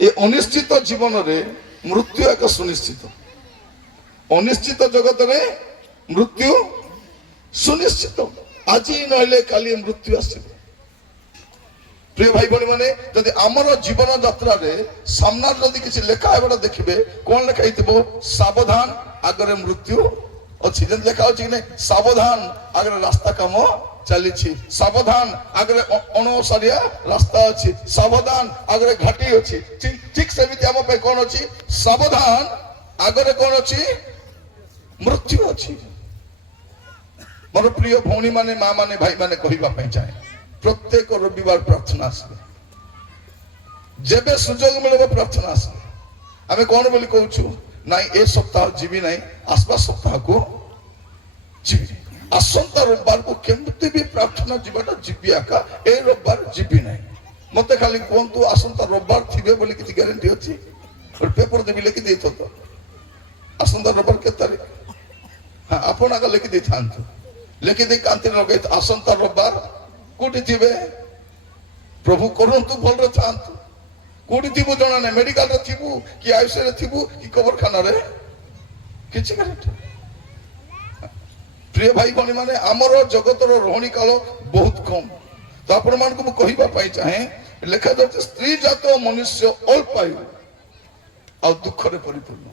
ए अनिश्चित जीवन में मृत्यु एक सुनिश्चित अनिश्चित जगत में मृत्यु सुनिश्चित आज नहले काली मृत्यु आसब प्रिय भाई भाई मैंने जदि आमर जीवन यात्रा सामना जदि किसी लेखा है देखिए कौन लेखाई सावधान आगे मृत्यु अच्छी लेखा अच्छी कि नहीं सावधान आगे रास्ता काम चली सावधान आगे अणसारिया रास्ता अच्छी सावधान आगे घाटी अच्छी ठीक सेमती आम कौन अच्छी सावधान आगे कौन अच्छी मृत्यु अच्छी मोर प्रिय भौणी माने माँ माने भाई माने कहवाई चाहे प्रत्येक रविवार प्रार्थना आसबे जेबे सुजोग मिले प्रार्थना आसबे आमे कौन बोली कहूँ ना ए सप्ताह जीवी ना आसवा सप्ताह को जीवी आसंता रविवार को केमती भी प्रार्थना जीवाटा जीवी आका ए रविवार जीवी ना मत खाली कहतु आसंता रविवार थे बोली किसी ग्यारंटी अच्छी पेपर देवी लिखि दे तो आसंता रविवार के तारीख हाँ आपण आगे लिखि दे था लिखि दे कांति लगे आसंता रविवार कोटी थे प्रभु करंतु भल था कोटी थी जना ना मेडिकल रे थिबु कि आयुष रे थिबु कि कबरखाना रे किछि गारंटी प्रिय भाई भणी माने आमर जगतर रोहणी काल बहुत कम तो आपण मान को कहबा पाई चाहे लेखा जाते स्त्री जात मनुष्य अल्पायु आ दुख रे परिपूर्ण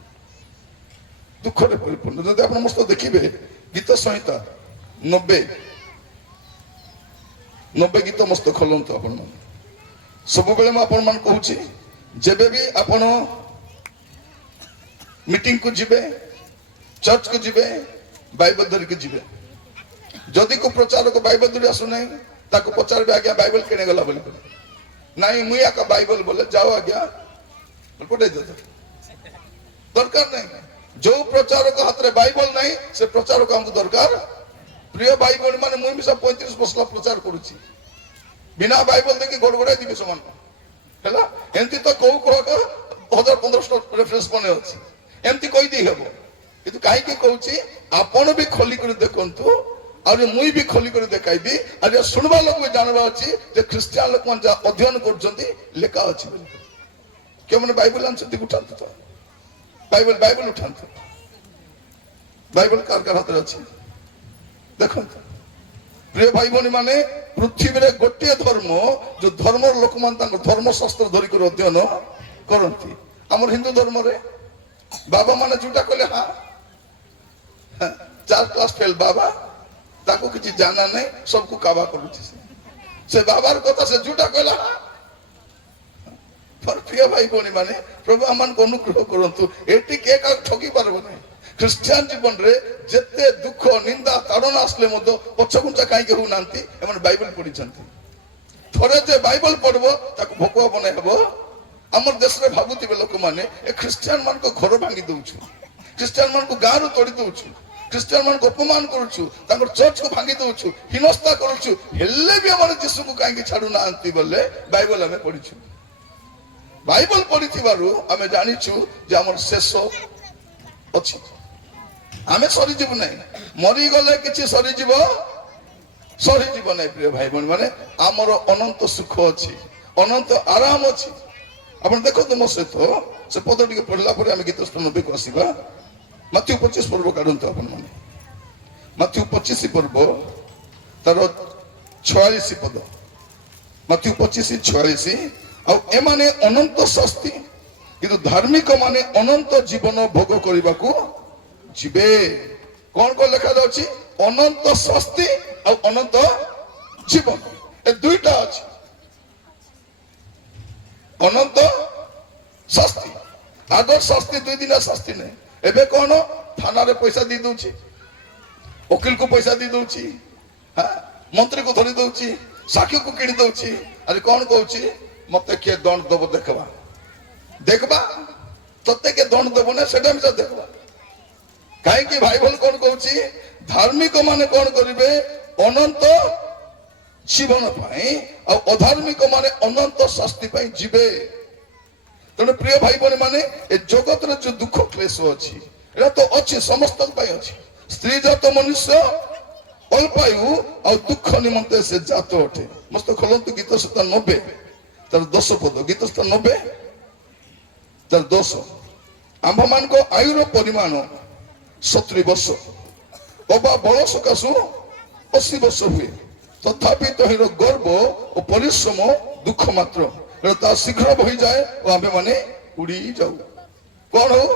जदि आपण मस्त देखिबे गीत संहिता 90 गीत मस्त खोलंतु आपण माने सब बेले मैं आपण मान कहूची जेबे भी आपण मीटिंग को जिबे चर्च को जिबे बाइबल धर के जिबे जदि को प्रचार को बाइबल धरी आसु नहीं ताको पचार आज्ञा बाइबल केने गला बोली नहीं मुई आका बाइबल बोले जाओ आज्ञा पटे दे दरकार नहीं जो प्रचारक हाथ रे बाइबल नहीं से प्रचारक हमको दरकार प्रिय भाई बहन माने मुई मिसा 35 वर्ष प्रचार करूची बिना बाइबल देखि गड़गड़ाई दिबे समान हैला एंती तो कहू कह 1000-1500 रेफरेंस बने अछि एंती कहि दी हेबो किंतु काहे के कहूची आपण भी खोली कर देखंतु और मुई भी खोली कर देखाइबी और सुनबा लोग भी जानबा अछि जे क्रिश्चियन लोक मन जा अध्ययन करजंती लेखा अछि के माने बाइबल आनछंती उठांतु तो बाइबल उठांतु बाइबल कार हाथ रे अछि देखंतु प्रिय भाई भनी माने पृथ्वी रे गोटे धर्म जो धर्म लोक मान धर्मशास्त्र धरिक अध्ययन करती आमर हिंदू धर्म रे बाबा माने जोटा कहले हाँ 4 क्लास फेल बाबा ताको किछि जाना नहीं सबको काबा करूछि से बाबार कथा से जोटा कहला पर प्रिय भाई भनी माने प्रभु आमान को अनुग्रह करंतु एटी के का ठगी पारबो नहीं क्रिश्चियन जीवन रे जेते दुख निंदा ताड़ना आसले मधो पछगुंचा काई हो नांती एमन बाइबल पढ़ी छंती थोड़े जे बाइबल पढ़बो ताको भोकवा बने हेबो हमर देश रे भाबुतिबे लोक माने ए क्रिश्चियन मान को घर भांगी दउछु क्रिश्चियन मान को गां रो तोड़ी दउछु क्रिश्चियन मान को अपमान करूछु तांकर चर्च को भांगी दउछु हिनस्ता करूछु हेले भी हमर यीशु को काई छाडू नांती बोले बाइबल हमें पढ़ीछु बाइबल पढ़ी थिबारु हमें जानिछु जे हमर शेष अछि आमे सरीजीव नहीं मरी गले किछि सरीजीव नहीं प्रिय भाई बहन माने आमर अनंत सुख अच्छी अनंत आराम अच्छी आपण देखो मो सहित से पद टिके पढ़ला पर आमे गीत 90 को आसीबा मत्थ्यू 25 पर्व काढंतु आपण माने मत्थ्यू 25 पर्व तार 46 पद मत्थ्यू 25:46 आ एमाने अनंत शक्ति किंतु धार्मिक माने अनंत जीवन भोग करबा को जीवे कौन को लिखा जाउची अनंत शक्ति और अनंत जीवन ए दुईटा अछि अनंत शक्ति आगर शक्ति 2 दिन शक्ति नहीं एबे कौन थाना रे पैसा दी दउची वकील को पैसा दी दउची हां मंत्री को धरी दउची साखी को किणी दउची अरे कौन कहउची मते के दंड दबो देखबा तते के दंड दबो ना सेटा मिसा देखबा कहीं कि भाई बोल कौन कहूची धार्मिक माने कौन करिवे अनंत जीवन पाई और अधार्मिक माने अनंत शास्ति पाई जीवे तेणु प्रिय भाई बहन माने ए जगत रे जो दुख क्लेश अछि एरा तो अछि समस्त पाई अछि स्त्री जात मनुष्य अल्पायु और दुख निमंते से जात अटे मस्त खोलंतु गीत 90 तर 10 पद गीत 90 ତାର ଦୋଷ ଆମ୍ଭମାନଙ୍କ ଆୟୁର ପରିମାଣ 70 ବର୍ଷ ଅବା ବଳ ସକାଶୁ 80 ବର୍ଷ ହୁଏ, ତଥାପି ତହିଁର ଗର୍ବ ଓ ପରିଶ୍ରମ ଦୁଃଖ ମାତ୍ର, ତା ଶୀଘ୍ର ବହିଯାଏ ଓ ଆମ୍ଭେ ମାନେ ଉଡି ଯାଉ। କଣ ହଉ?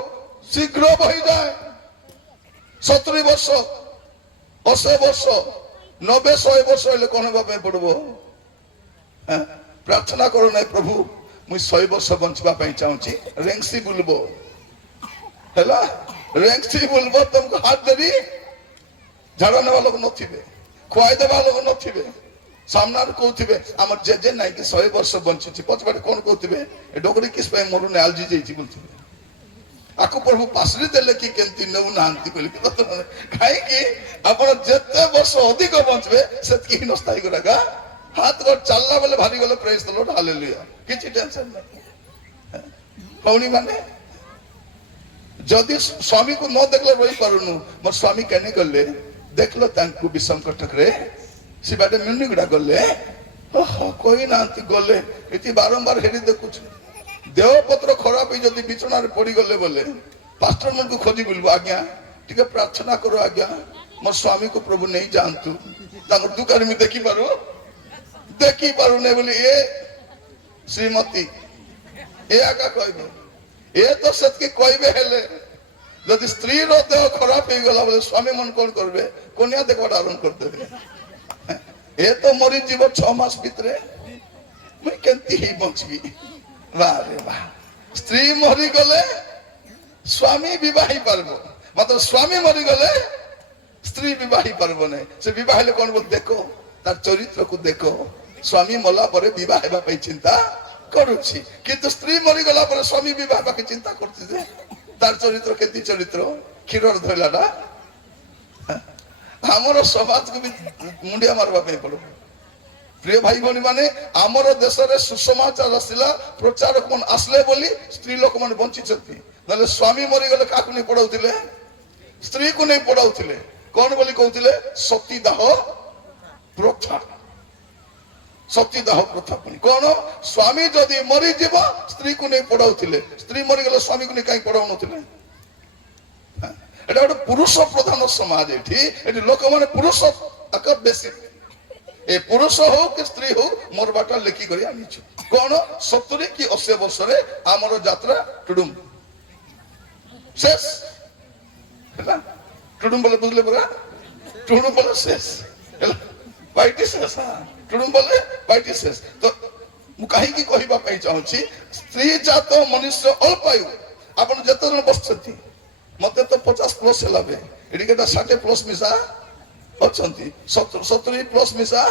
ଶୀଘ୍ର ବହିଯାଏ। 70 ବର୍ଷ 80 ବର୍ଷ 90 100 ବର୍ଷ ହେଲେ କଣ ହେବା ପାଇଁ ପଡିବ? ପ୍ରାର୍ଥନା କର ନାହିଁ, ପ୍ରଭୁ ମୁଁ 100 ବର୍ଷ ବଞ୍ଚିବା ପାଇଁ ଚାହୁଁଛି, ରେଙ୍ଗସି ବୁଲବ ହେଲା, ରେଙ୍ଗସି ବୁଲବ, ତମକୁ ହାତ ଧରି ଝାଡା ନେବା ଲୋକ ନଥିବେ, ଖୁଆଇ ଦେବା ଲୋକ ନଥିବେ, ସାମ୍ନାରେ କହୁଥିବେ ଆମର ଜେଜେ ନାଇଁ କି 100 ବର୍ଷ ବଞ୍ଚିଛି, ପଛପଟେ କଣ କହୁଥିବେ ଏ ଡୋଗରୀ କିସ ପାଇଁ ମରୁନି ଆଲଜି ଯାଇଛି ବୋଲୁଥିବେ। ଆକୁ ପ୍ରଭୁ ପାଶରି ଦେଲେ କି କେମିତି ନେଉନାହାନ୍ତି ବୋଲି, କାହିଁକି ଆପଣ ଯେତେ ବର୍ଷ ଅଧିକ ବଞ୍ଚିବେ ସେତିକି ହିନସ୍ଥା ହେଇଗଲା। ହାତ ଚାଲିଲା ବେଲେ ଭାରି ଗଲେ ପ୍ରେଜ ଦ ଲର୍ଡ ହାଲେଲୁୟା, କିଛି ଟେନସନ ନାହିଁ। ଭଉଣୀ ମାନେ ଯଦି ସ୍ୱାମୀକୁ ନ ଦେଖିଲେ ରହିପାରୁନୁ, ମୋର ସ୍ୱାମୀ କେନେ ଗଲେ ଦେଖିଲ ତାଙ୍କୁ ବିଷମ କଟକରେ ସେ ବାଟେ ମିନିଗୁଡା ଗଲେ, କହିନାହାନ୍ତି ଗଲେ, ଏଠି ବାରମ୍ବାର ହେରି ଦେଖୁଛୁ। ଦେହ ପତ୍ର ଖରାପ ହେଇ ଯଦି ବିଛଣାରେ ପଡିଗଲେ ବୋଲେ ପାଷ୍ଟର ମାନଙ୍କୁ ଖୋଜି ବୁଲିବ, ଆଜ୍ଞା ଟିକେ ପ୍ରାର୍ଥନା କର ଆଜ୍ଞା, ମୋ ସ୍ୱାମୀକୁ ପ୍ରଭୁ ନେଇ ଯାଆନ୍ତୁ, ତାଙ୍କର ଦୁଃଖରେ ମୁଁ ଦେଖିପାରୁନି ବୋଲି ଏ ଶ୍ରୀମତୀ ଏ ଆକା କହିବେ, ଏ ତ ସେତିକି କହିବେ, ହେଲେ ଯଦି ସ୍ତ୍ରୀର ଦେହ ଖରାପ ହେଇଗଲା ବୋଲେ ସ୍ୱାମୀ ମାନେ କଣ କରିବେ? କନ୍ୟା ଦେଖବାଟା ଆରମ୍ଭ କରିଦେବେ। ଏ ତ ମରିଯିବ 6 ମାସ ଭିତରେ, ମୁଇଁ କେମିତି ହେଇ ବଞ୍ଚିବି? ବାରେ ବା, ସ୍ତ୍ରୀ ମରିଗଲେ ସ୍ୱାମୀ ବିବାହ ହେଇପାରିବ, ମାତ୍ର ସ୍ୱାମୀ ମରିଗଲେ ସ୍ତ୍ରୀ ବିବାହ ହେଇପାରିବ ନାହିଁ। ସେ ବିବାହ ହେଲେ କଣ ବୋଲ ଦେଖ ତାର ଚରିତ୍ରକୁ ଦେଖ, ସ୍ୱାମୀ ମଲା ପରେ ବିବାହ ହେବା ପାଇଁ ଚିନ୍ତା କରୁଛି, କିନ୍ତୁ ସ୍ତ୍ରୀ ମରିଗଲା ପରେ ସ୍ୱାମୀ ବିବାହ ହେବାକୁ ଚିନ୍ତା କରୁଛି ଯେ ତାର ଚରିତ୍ର କେମିତି ଚରିତ୍ର କ୍ଷୀରର ଧରିଲାଟା। ଆମର ସମାଜକୁ ବି ମୁଣ୍ଡିଆ ମାରିବା ପାଇଁ ପଡିବ। ପ୍ରିୟ ଭାଇ ଭଉଣୀ ମାନେ, ଆମର ଦେଶରେ ସୁସମାଚାର ଆସିଲା, ପ୍ରଚାରକ ମାନେ ଆସିଲେ ବୋଲି ସ୍ତ୍ରୀ ଲୋକମାନେ ବଞ୍ଚିଛନ୍ତି, ନହେଲେ ସ୍ୱାମୀ ମରିଗଲେ କାହାକୁ ନେଇ ପଢାଉଥିଲେ? ସ୍ତ୍ରୀକୁ ନେଇ ପଢାଉଥିଲେ। କଣ ବୋଲି କହୁଥିଲେ? ସତୀଦାହ ପ୍ରଥା। ସତୀଦାହ ପ୍ରଥା ପୁଣି କଣ? ସ୍ୱାମୀ ଯଦି ମରିଯିବ ସ୍ତ୍ରୀକୁ ନେଇ ପଢାଉଥିଲେ, ସ୍ତ୍ରୀ ମରିଗଲେ ସ୍ୱାମୀକୁ ନେଇ କାହିଁ ପଢାଉନଥିଲେ? এটা ଗୋଟେ ପୁରୁଷ ପ୍ରଧାନ ସମାଜ। ଏଠି ଲୋକମାନେ ପୁରୁଷ ବେଶୀ, ଏ ପୁରୁଷ ହଉ କି ସ୍ତ୍ରୀ ହଉ ମୋର ବାଟା ଲେଖି କରି ଆଣିଛୁ। କଣ 70 କି 80 ବର୍ଷରେ ଆମର ଯାତ୍ରା ଟୁଡୁମ শেষ ହେଲା। ଟୁଡୁମ ବୋଲେ ବୁଝିଲେ ପରା, ଟୁଡୁମ ବୋଲେ ଶେଷ ହେଲା, ପାଇଟି ଶେଷ, ଟୁଡୁମ ବୋଲେ ପାଇଟି ଶେଷ। ତ ମୁଁ କାହିଁକି କହିବା ପାଇଁ ଚାହୁଁଛି, ସ୍ତ୍ରୀ ଜାତ ମନୁଷ୍ୟ ଅଳ୍ପାୟୁ। ଆପଣ ଯେତେ ଜଣ ବସିଛନ୍ତି, ମତେ ତ 50+ ହେଲା ବେ, ଏଠି କେଟା 60+ ମିଶା ଅଛନ୍ତି, 70+ ମିଶା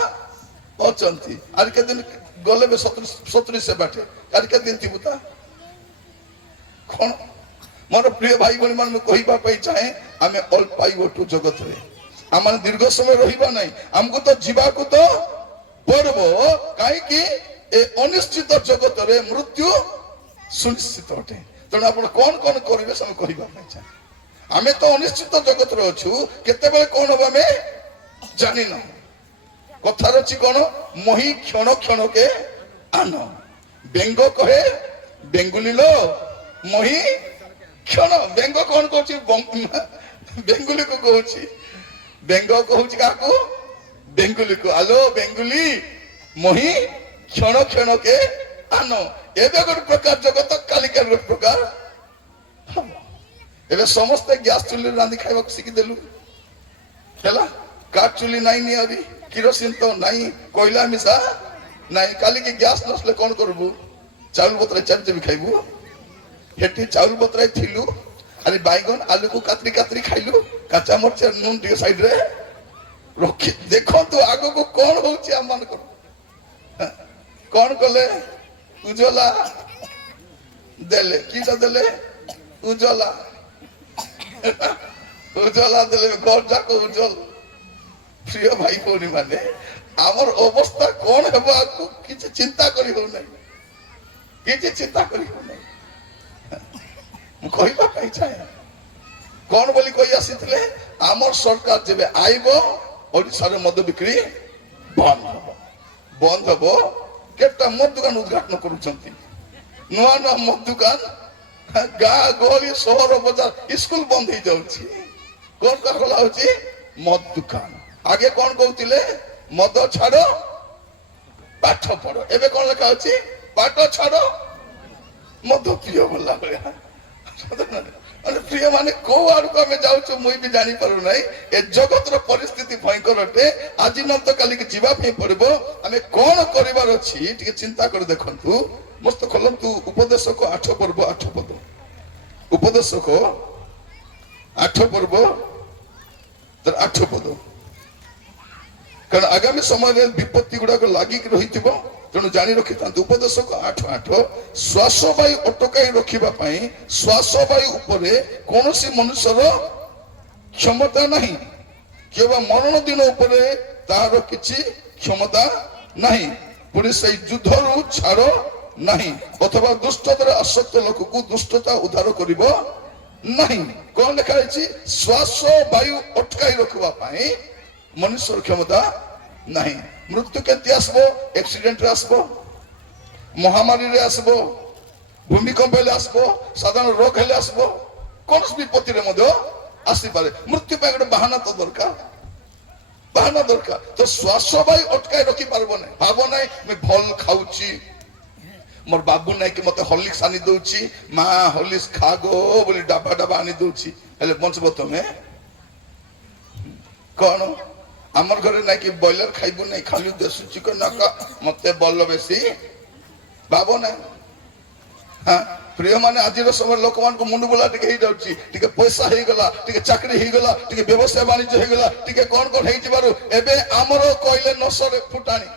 ଅଛନ୍ତି, ଆର କେତେ ଦିନ ଗଲେ ବେ 70 ସେ ବାଟେ, ଆର କେତେ ଦିନ ଥିବୁ ତା କଣ? ମୋର ପ୍ରିୟ ଭାଇ ଭଉଣୀ ମାନେ ମୁଁ କହିବା ପାଇଁ ଚାହେଁ, ଆମେ ଅଳ୍ପାୟୁ ଅଟୁ ଜଗତରେ, ଆମେ ଦୀର୍ଘ ସମୟ ରହିବା ନାହିଁ, ଆମକୁ ତ ଯିବାକୁ ତ ପଡିବ। କାହିଁକି? ଏ ଅନିଶ୍ଚିତ ଜଗତରେ ମୃତ୍ୟୁ ସୁନିଶ୍ଚିତ ଅଟେ। ତେଣୁ ଆପଣ କଣ କଣ କରିବେ ଆମେ କହିବା ପାଇଁ ଚାହେଁ। ଆମେ ତ ଅନିଶ୍ଚିତ ଜଗତରେ ଅଛୁ, କେତେବେଳେ କଣ ହବ ଆମେ ଜାଣିନ। କଥାର ଅଛି କଣ? ମହି କ୍ଷଣ କ୍ଷଣକେ ଆନ, ବେଙ୍ଗ କହେ ବେଙ୍ଗୁଲି लो ମହି କ୍ଷଣ। ବେଙ୍ଗ କଣ କହୁଛି? ବେଙ୍ଗୁଲିକୁ କହୁଛି, ବେଙ୍ଗ କହୁଛି କାହାକୁ? ବେଙ୍ଗୁଲିକୁ, ଆଲୋ ବେଙ୍ଗୁଲି ମହି କ୍ଷଣ କ୍ଷଣକେ ଆନ। ଏବେ ଗୋଟେ ପ୍ରକାର ଜଗତ, କାଲିକା ଗୋଟେ ପ୍ରକାର। ଏବେ ସମସ୍ତେ ଗ୍ୟାସ ଚୁଲିରେ ରାନ୍ଧି ଖାଇବାକୁ ଶିଖିଦେଲୁ ହେଲା। କାଠ ଚୁଲି ନାଇଁ ନିଆରି, କିରୋସିନ ତ ନାଇଁ, କୋଇଲା ମିଶା ନାଇଁ। କାଲିକି ଗ୍ୟାସ ନସଲେ କଣ କରିବୁ? ଚାଉଳ ବତରାଇ ଚାରିଦେବି ଖାଇବୁ। ହେଠି ଚାଉଳ ବତରାଇ ଥିଲୁ, ଆରେ ବାଇଗଣ ଆଲୁକୁ କାତରି କାତରି ଖାଇଲୁ, କାঁচା ମରିଚ ନୁନ ଟିକେ ସାଇଡରେ ରଖି। ଦେଖନ୍ତୁ ଆଗକୁ କଣ ହଉଛି ଆମ ମାନଙ୍କର। କଣ କଲେ? ଉଜ୍ଜଲା ଦେଲେ, କିଟା ଦେଲେ? ଉଜ୍ଜଲା, ଉଜ୍ଜଲା ଦେଲେ, ଘର ଯାକ ଉଜ୍ଜଲ। ପ୍ରିୟ ଭାଇ ଭଉଣୀ ମାନେ, ଆମର ଅବସ୍ଥା କଣ ହେବ ଆଗକୁ କିଛି ଚିନ୍ତା କରି ହଉନାହିଁ, କିଛି ଚିନ୍ତା କରି ହଉନାହିଁ। ମୁଁ କହିବା ପାଇଁ ଚାହେଁ, କଣ ବୋଲି କହି ଆସିଥିଲେ? ଆମର ସରକାର ଯେବେ ଆଇବ, ଓଡ଼ିଶାରେ ମଦ ବିକ୍ରି ବନ୍ଦ ହବ। ବନ୍ଦ ହବ। କେତେଟା ମଦ ଦୋକାନ ଉଦ୍ଘାଟନ କରୁଛନ୍ତି, ନୂଆ ନୂଆ ମଦ ଦୋକାନ ଗାଁ ଗହଳି ସହର ବଜାର ସ୍କୁଲ ବନ୍ଦ ହେଇଯାଉଛି। କଣ ଖୋଲା ହଉଛି? ମଦ ଦୋକାନ। ଆଗେ କଣ କହୁଥିଲେ? ମଦ ଛାଡ ପାଠ ପଢ। ଏବେ କଣ ଲେଖା ଅଛି? ପାଠ ଛାଡ ମଦ ପ୍ରିୟ ବୋଲା ଭଳିଆ। ପ୍ରିୟ ମାନେ କୋଉ ଆଡକୁ ଆମେ ଯାଉଛୁ ମୁଁ ବି ଜାଣିପାରୁନାହିଁ। ଏ ଜଗତର ପରିସ୍ଥିତି ଭୟଙ୍କର ଅଟେ। ଆଜି ନ ତ କାଲିକି ଯିବା ପାଇଁ ପଡିବ। ଆମେ କଣ କରିବାର ଅଛି ଟିକେ ଚିନ୍ତା କରି ଦେଖନ୍ତୁ। ମସ୍ତ ଖୋଲନ୍ତୁ ଉପଦେଶକ 8 ପର୍ବ 8 ପଦ। ଉପଦେଶକ 8 ପର୍ବ 8 ପଦ। କାରଣ ଆଗାମୀ ସମୟରେ ବିପତ୍ତି ଗୁଡାକ ଲାଗିକି ରହିଥିବ, ତେଣୁ ଜାଣି ରଖିଥାନ୍ତୁ। ଉପଦେଶକ 8:8 ଶ୍ୱାସ ବାୟୁ ଅଟକାଇ ରଖିବା ପାଇଁ ଶ୍ୱାସ ବାୟୁ ଉପରେ କୌଣସି ମନୁଷ୍ୟର କ୍ଷମତା ନାହିଁ, କିମ୍ବା ମରଣ ଦିନ ଉପରେ ତାହାର କିଛି କ୍ଷମତା ନାହିଁ। ପୁଣି ସେଇ ଯୁଦ୍ଧରୁ ଛାଡ଼ ନାହିଁ, ଅଥବା ଦୁଷ୍ଟତାରେ ଆସକ୍ତ ଲୋକକୁ ଦୁଷ୍ଟତା ଉଦ୍ଧାର କରିବ ନାହିଁ। କଣ ଲେଖା ହେଇଛି? ଶ୍ୱାସ ବାୟୁ ଅଟକାଇ ରଖିବା ପାଇଁ ମନୁଷ୍ୟର କ୍ଷମତା ନାହିଁ। ମୃତ୍ୟୁ କେମିତି ଆସିବ? ଆକ୍ସିଡେଣ୍ଟରେ ଆସିବ, ମହାମାରୀରେ ଆସିବ, ଭୂମିକମ୍ପ ହେଲେ ଆସିବ, ସାଧାରଣ ରୋଗ ହେଲେ ଆସିବ, କୌଣସି ବିପତ୍ତିରେ ମଧ୍ୟ ଆସିପାରେ। ମୃତ୍ୟୁ ପାଇଁ ଗୋଟେ ବାହାନା ତ ଦରକାର, ବାହାନା ଦରକାର। ତ ଶ୍ୱାସ ବାୟୁ ଅଟକାଇ ରଖିପାରିବ ନାହିଁ। ଭାବ ନାହିଁ ମୁଁ ଭଲ ଖାଉଛି, ମୋର ବାବୁ ନାଇଁ କି ମତେ ହର୍ଲିକ୍ସ ଆଣି ଦଉଛି, ମା ହର୍ଲିକ୍ସ ଖାଗୋ ବୋଲି ଡାବା ଡାବା ଆଣି ଦଉଛି, ହେଲେ ବଞ୍ଚିବ ତମେ? କଣ ଆମର ଘରେ ନାଇଁ କି ବ୍ରଏଲର ଖାଇବୁ ନାହିଁ, ଖାଲି ଦେଶୀ ଚିକେନ ନାକା ମତେ ଭଲ ବେଶୀ ଭାବ ନାହିଁ। ପ୍ରିୟ ମାନେ ଆଜିର ସମୟରେ ଲୋକମାନଙ୍କ ମୁଣ୍ଡ ବୁଲା ଟିକେ ହେଇଯାଉଛି। ଟିକେ ପଇସା ହେଇଗଲା, ଟିକେ ଚାକିରି ହେଇଗଲା, ଟିକେ ବ୍ୟବସାୟ ବାଣିଜ୍ୟ ହେଇଗଲା, ଟିକେ କଣ କଣ ହେଇଯିବାରୁ ଏବେ ଆମର କହିଲେ ନସରେ ଫୁଟାଣି।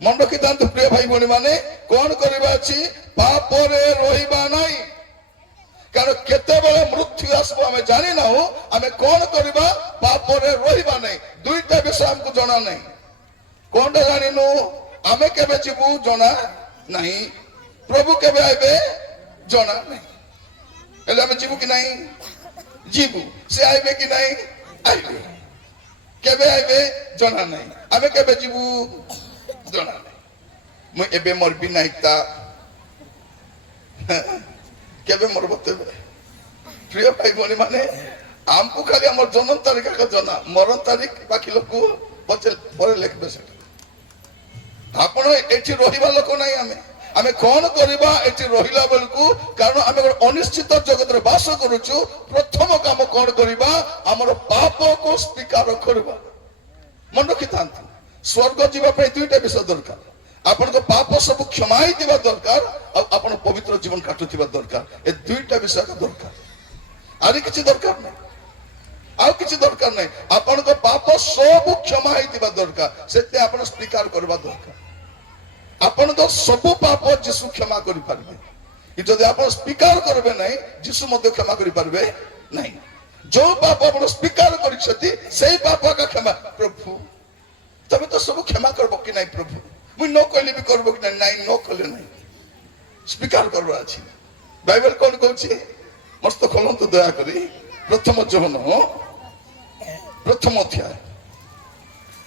ମନେ ରଖିଥାନ୍ତୁ ପ୍ରିୟ ଭାଇ ଭଉଣୀ ମାନେ, କଣ କରିବା ଅଛି? ପାପରେ ରହିବା ନାହିଁ। କାରଣ କେତେବେଳେ ମୃତ୍ୟୁ ଆସିବ ଆମେ ଜାଣିନାହୁଁ। ଆମେ କଣ କରିବା? ପାପରେ ରହିବା ନାହିଁ। ଦୁଇଟା ବିଷୟ ଆମକୁ ଜଣା ନାହିଁ। କଣଟା ଜାଣିନୁ? ଆମେ କେବେ ଯିବୁ ଜଣା ନାହିଁ, ପ୍ରଭୁ କେବେ ଆଇବେ ଜଣା ନାହିଁ। ହେଲେ ଆମେ ଯିବୁ କି ନାହିଁ? ଯିବୁ। ସେ ଆଇବେ କି ନାହିଁ? ଆଇବେ। କେବେ ଆଇବେ ଜଣା ନାହିଁ। ଆମେ କେବେ ଯିବୁ ଜଣା ନାହିଁ। ମୁଁ ଏବେ ମରବି ନାହିଁ, ତା କେବେ ମରବ ତେବେ? ପ୍ରିୟ ଭାଇ ଭଉଣୀ ମାନେ, ଆମକୁ ଖାଲି ଆମର ଜନ୍ମ ତାରିଖ ଜଣା, ମରଣ ତାରିଖ ବାକି ଲୋକ ପରେ ଲେଖିବେ ସେଟା। ଆପଣ ଏଠି ରହିବା ଲୋକ ନାହିଁ। ଆମେ କଣ କରିବା ଏଠି ରହିଲା ବେଳକୁ? କାରଣ ଆମେ ଗୋଟେ ଅନିଶ୍ଚିତ ଜଗତରେ ବାସ କରୁଛୁ। ପ୍ରଥମ କାମ କଣ କରିବା? ଆମର ପାପକୁ ସ୍ୱୀକାର କରିବା। ମନେ ରଖିଥାନ୍ତୁ, ସ୍ୱର୍ଗ ଯିବା ପାଇଁ ଦୁଇଟା ବିଷୟ ଦରକାର। ଆପଣଙ୍କ ପାପ ସବୁ କ୍ଷମା ହେଇଥିବା ଦରକାର, ଆଉ ଆପଣ ପବିତ୍ର ଜୀବନ କାଟୁଥିବା ଦରକାର। ଏ ଦୁଇଟା ବିଷୟ ଦରକାର, ଆହୁରି କିଛି ଦରକାର ନାହିଁ, ଆଉ କିଛି ଦରକାର ନାହିଁ। ଆପଣଙ୍କ ପାପ ସବୁ କ୍ଷମା ହେଇଥିବା ଦରକାର, ସେଥିପାଇଁ ଆପଣ ସ୍ୱୀକାର କରିବା ଦରକାର। ଆପଣଙ୍କ ସବୁ ପାପ ଯୀଶୁ କ୍ଷମା କରିପାରିବେ। ଯଦି ଆପଣ ସ୍ୱୀକାର କରିବେ ନାହିଁ, ଯୀଶୁ ମଧ୍ୟ କ୍ଷମା କରିପାରିବେ ନାହିଁ। ଯୋଉ ପାପ ଆପଣ ସ୍ୱୀକାର କରିଛନ୍ତି ସେଇ ପାପ ଏକା କ୍ଷମା। ପ୍ରଭୁ ତମେ ତ ସବୁ କ୍ଷମା କରିବ କି ନାହିଁ ପ୍ରଭୁ? ମୁଁ ନ କହିଲେ ବି କରିବ କି ନାହିଁ? ନାଇଁ, ନ କଲେ ନାହିଁ, ସ୍ୱୀକାର କରିବାର ଅଛି। ବାଇବେଲ କଣ କହୁଛି? ମସ୍ତ ଖୋଲନ୍ତୁ ଦୟାକରି ପ୍ରଥମ ଯୋହନ ପ୍ରଥମ ଅଧ୍ୟାୟ,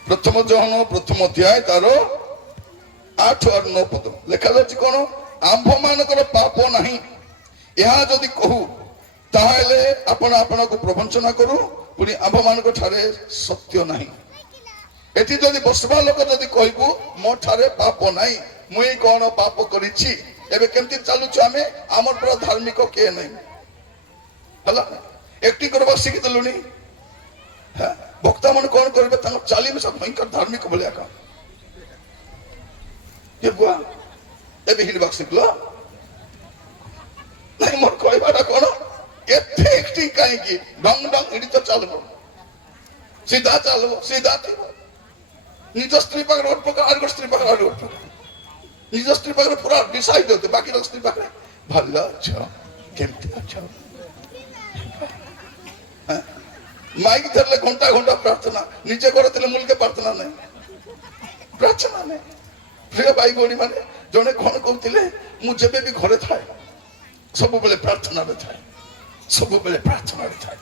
ପ୍ରଥମ ଯୋହନ ପ୍ରଥମ ଅଧ୍ୟାୟ ତାର 8 ଆଉ 9 ପଦ ଲେଖାଯାଉଛି। କଣ? ଆମ୍ଭ ମାନଙ୍କର ପାପ ନାହିଁ ଏହା ଯଦି କହୁ, ତାହେଲେ ଆପଣ ଆପଣଙ୍କୁ ପ୍ରବଞ୍ଚନା କରୁ, ପୁଣି ଆମ୍ଭ ମାନଙ୍କ ଠାରେ ସତ୍ୟ ନାହିଁ। ଏଠି ଯଦି ବସିବା ଲୋକ ଯଦି କହିବୁ ମୋ ଠାରେ ପାପ ନାହିଁ, ମୁଇଁ କଣ ପାପ କରିଛି? ଏବେ କେମିତି ଚାଲୁଛୁ ଆମେ? ଆମର ପୁରା ଧାର୍ମିକ କିଏ ନାହିଁ ହେଲା। ଏକ୍ଟିଂ କରିବା ଶିଖିଦେଲୁଣି। ବକ୍ତା ମାନେ କଣ କରିବେ? ତାଙ୍କ ଚାଲିମିଶା ଭୟଙ୍କର ଧାର୍ମିକ ଭଳିଆ କାମ। ବୁଆ ଏବେ ହିଡବାକୁ ଶିଖିଲ ନାଇଁ? ମୋର କହିବାଟା କଣ? ଏତେ ଏକ୍ଟିଂ କାହିଁକି? ଡଙ୍ଗ ଡଙ୍ଗ ହିଡି ତ ଚାଲବ, ସିଧା ଚାଲବ, ସିଧା ଥିବ। ନିଜ ସ୍ତ୍ରୀ ପାଖରେ ଗୋଟେ ପ୍ରକାର, ଆଉ ଗୋଟେ ସ୍ତ୍ରୀ ପାଖରେ ଆଉ ଗୋଟେ ପ୍ରକାର। ନିଜ ସ୍ତ୍ରୀ ପାଖରେ ପୁରା ଡିସାଇଡ୍ ହଉଥିବେ, ବାକି ସ୍ତ୍ରୀ ପାଖରେ ଭଲ ଅଛ, କେମିତି ଅଛ? ମାଇକି ଧରିଲେ ଘଣ୍ଟା ଘଣ୍ଟା ପ୍ରାର୍ଥନା, ନିଜେ କରିଥିଲେ ମୁଲକେ ପ୍ରାର୍ଥନା ନାହିଁ, ପ୍ରାର୍ଥନା ନାହିଁ। ପ୍ରିୟ ଭାଇ ଭଉଣୀ ମାନେ, ଜଣେ କଣ କହୁଥିଲେ? ମୁଁ ଯେବେ ବି ଘରେ ଥାଏ ସବୁବେଳେ ପ୍ରାର୍ଥନାରେ ଥାଏ, ସବୁବେଳେ ପ୍ରାର୍ଥନାରେ ଥାଏ।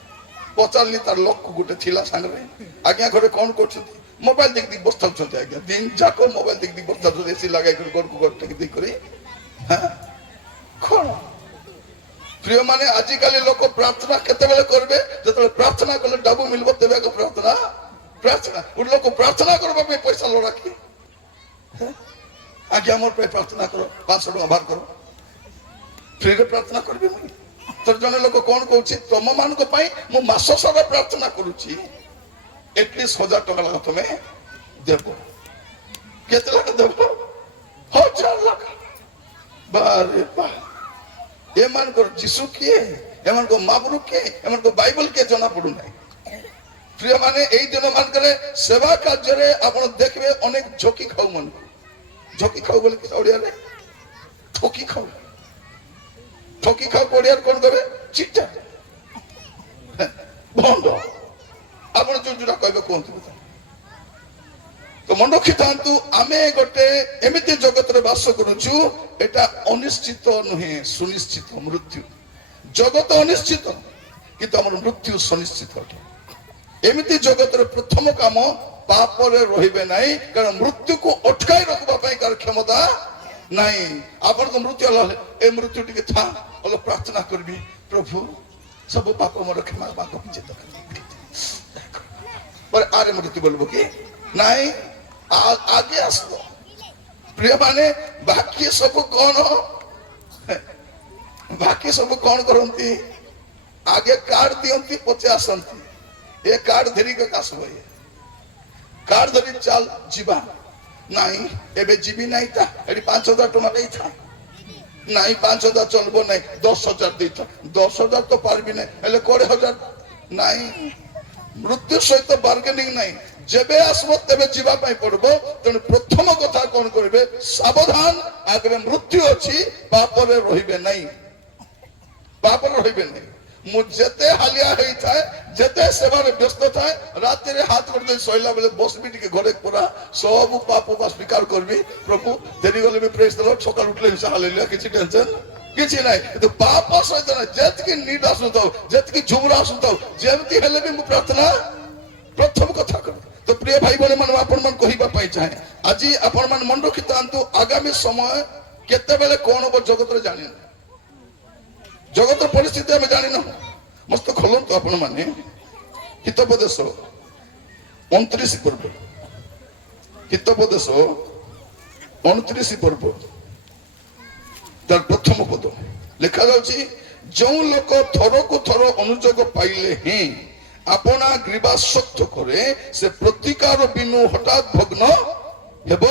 ପଚାରିଲି ତାର ଲୋକକୁ ଗୋଟେ ଥିଲା ସାଙ୍ଗରେ, ଆଜ୍ଞା ଘରେ କଣ କରୁଛନ୍ତି? ମୋବାଇଲ ଦେଖି ଦେଖି ବସିଥାଉଛନ୍ତି ଆଜ୍ଞା, ଦିନ ଯାକ ମୋବାଇଲ ଦେଖି ଦେଖି ବସିଥାଉଛନ୍ତି, ଏସି ଲଗାଇ କରି ଘରକୁ ଘର ଟେକି ଦେଇ କରି। କଣ প্রিয় মানে আজকালি লোক প্রার্থনা কেতবেলে করবে যেতবে প্রার্থনা কলে ডাবু মিলব তেবে প্রার্থনা প্রার্থনা ଗୋଟେ ଲୋକ ପ୍ରାର୍ଥନା କରିବା ପାଇଁ ପଇସା ନ ରଖି ଆଜ୍ଞା ଆମର ପାଇଁ ପ୍ରାର୍ଥନା କର 500 ଟଙ୍କା ବାହାର କର ଫ୍ରିରେ ପ୍ରାର୍ଥନା କରିବି ମୁଁ ତ ଜଣେ ଲୋକ କଣ କହୁଛି ତମ ମାନଙ୍କ ପାଇଁ ମୁଁ ମାସ ସାରା ପ୍ରାର୍ଥନା କରୁଛି ଏଟଲିଷ୍ଟ 1000 ଟଙ୍କା ଲେଖା ତମେ ଦେବ କେତେ ଲେଖା ଦେବ 1000 ଲେଖା ବାରେ ବା ଏମାନଙ୍କର ଯୀଶୁ କିଏ ଏମାନଙ୍କ ମହାପ୍ରଭୁ କିଏ ଏମାନଙ୍କ ବାଇବଲ କିଏ ଜଣା ପଡୁନାହିଁ ପ୍ରିୟ ମାନେ ଏଇ ଦିନ ମାନଙ୍କରେ ସେବା କାର୍ଯ୍ୟରେ ଆପଣ ଦେଖିବେ ଅନେକ ଝୋକି ଖାଉ ମାନଙ୍କୁ ଝୋକି ଖାଉ ବୋଲି କି ଓଡ଼ିଆରେ ଠକି ଖାଉ ଓଡ଼ିଆରେ କଣ କହିବେ ଚିଟା ଭଣ୍ଡ ଆପଣ ଯୋଉ ଯୋଉଟା କହିବେ କୁହନ୍ତୁ ତ ମନେ ରଖିଥାନ୍ତୁ ଆମେ ଗୋଟେ ଏମିତି ଜଗତରେ ବାସ କରୁଛୁ ଏଟା ଅନିଶ୍ଚିତ ନୁହେଁ ସୁନିଶ୍ଚିତ ମୃତ୍ୟୁ ଜଗତ ଅନିଶ୍ଚିତ କିନ୍ତୁ ଆମର ମୃତ୍ୟୁ ସୁନିଶ୍ଚିତ ଅଟେ ଏମିତି ଜଗତରେ ପ୍ରଥମ କାମ ପାପରେ ରହିବେ ନାହିଁ କାରଣ ମୃତ୍ୟୁକୁ ଅଟକାଇ ରଖିବା ପାଇଁ କାହାର କ୍ଷମତା ନାହିଁ ଆପଣ ତ ମୃତ୍ୟୁ ହେଲା ଏ ମୃତ୍ୟୁ ଟିକେ ଥା ବୋଲେ ପ୍ରାର୍ଥନା କରିବି ପ୍ରଭୁ ସବୁ ପାପ ମୋର କ୍ଷମା ପାପ ପରେ ଆରେ ମୃତ୍ୟୁ ବୋଲବ କି ନାହିଁ ଆଗେ ଆସିବ ପ୍ରିୟ ମାନେ ବାକି ସବୁ କଣ କରନ୍ତି ଆଗେ କାର୍ଡ ଦିଅନ୍ତି ପଛେ ଆସନ୍ତି ଏ କାର୍ଡ ଧରିକି ଆସିବ କାର୍ଡ ଧରି ଚାଲ ଯିବା ନାଇଁ ଏବେ ଯିବି ନାହିଁ ତା ଏଠି 5000 ଟଙ୍କା ଦେଇଥା ନାଇଁ 5000 ଚଲବ ନାହିଁ 10000 ଦେଇଥା 10000 ତ ପାରିବି ନାହିଁ ହେଲେ 20000 ନାଇଁ ମୃତ୍ୟୁ ସହିତ ବାର୍ଗେନିଂ ନାହିଁ ଯେବେ ଆସିବ ତେବେ ଯିବା ପାଇଁ ପଡିବ ତେଣୁ ପ୍ରଥମ କଥା କଣ କରିବେ ସାବଧାନ ଆଗରେ ମୃତ୍ୟୁ ଅଛି ପାପରେ ରହିବେ ନାହିଁ ମୁଁ ଯେତେ ହାଲିଆ ହେଇଥାଏ ଯେତେ ସେବାରେ ବ୍ୟସ୍ତ ଥାଏ ରାତିରେ ହାତ କରିଦେଇ ଶୋଇଲା ବେଳେ ବସବି ଟିକେ ଘରେ ପୁରା ସବୁ ପାପ ସ୍ୱୀକାର କରିବି ପ୍ରଭୁ ଡେରି ଗଲେ ବି ପ୍ରେଜ ଦେଲ ସକାଳୁ ଉଠିଲେ ବି ହାଲେଲୁୟା କିଛି ଟେନସନ କିଛି ନାହିଁ କିନ୍ତୁ ପାପ ସହିତ ଯେତିକି ନିଦ ଆସୁଥାଉ ଯେତିକି ଝୁମୁରା ଆସୁଥାଉ ଯେମିତି ହେଲେ ବି ମୁଁ ପ୍ରାର୍ଥନା ପ୍ରଥମ କଥା କରେ ତ ପ୍ରିୟ ଭାଇ ଭଉଣୀ ମାନେ ଆପଣ ମାନେ କହିବା ପାଇଁ ଚାହେଁ ଆଜି ଆପଣ ମାନେ ମନେ ରଖିଥାନ୍ତୁ ଆଗାମୀ ସମୟ କେତେବେଳେ କଣ ହବ ଜଗତରେ ଜାଣିନି ଜଗତର ପରିସ୍ଥିତି ଆମେ ଜାଣିନାହୁଁ ମସ୍ତ ଖୋଲନ୍ତୁ ଆପଣ ମାନେ ହିତୋପଦେଶ 29 ପର୍ବ ହିତୋପଦେଶ 29 ପର୍ବ ତାର ପ୍ରଥମ ପଦ ଲେଖା ଯାଉଛି ଯେଉଁ ଲୋକ ଥରକୁ ଥର ଅନୁଯୋଗ ପାଇଲେ ହିଁ ଆପଣା ଗ୍ରୀବା ଶକ୍ତ କରେ ସେ ପ୍ରତିକାର ବିନୁ ହଠାତ୍ ଭଗ୍ନ ହେବ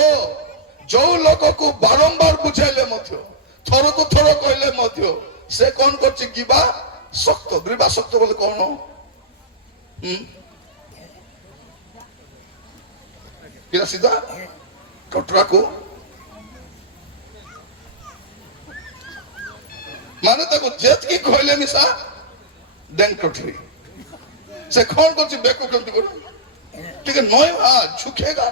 ଯୋଉ ଲୋକକୁ ବାରମ୍ବାର ବୁଝାଇଲେ ମଧ୍ୟ ଥରକୁ ଥର କହିଲେ ମଧ୍ୟ ସେ କଣ କରୁଛି ଗ୍ରୀବା ଶକ୍ତ ବୋଲେ କଣ ପିଲା ସିଧା କଟରାକୁ ମାନେ ତାକୁ ଯେତିକି କହିଲେ ମିଶା ଦେନ୍ କଟରି ସେ କଣ କରୁଛି ବେକୁ କେମିତି କରୁ ଟିକେ ନୟ ଝୁକେଗା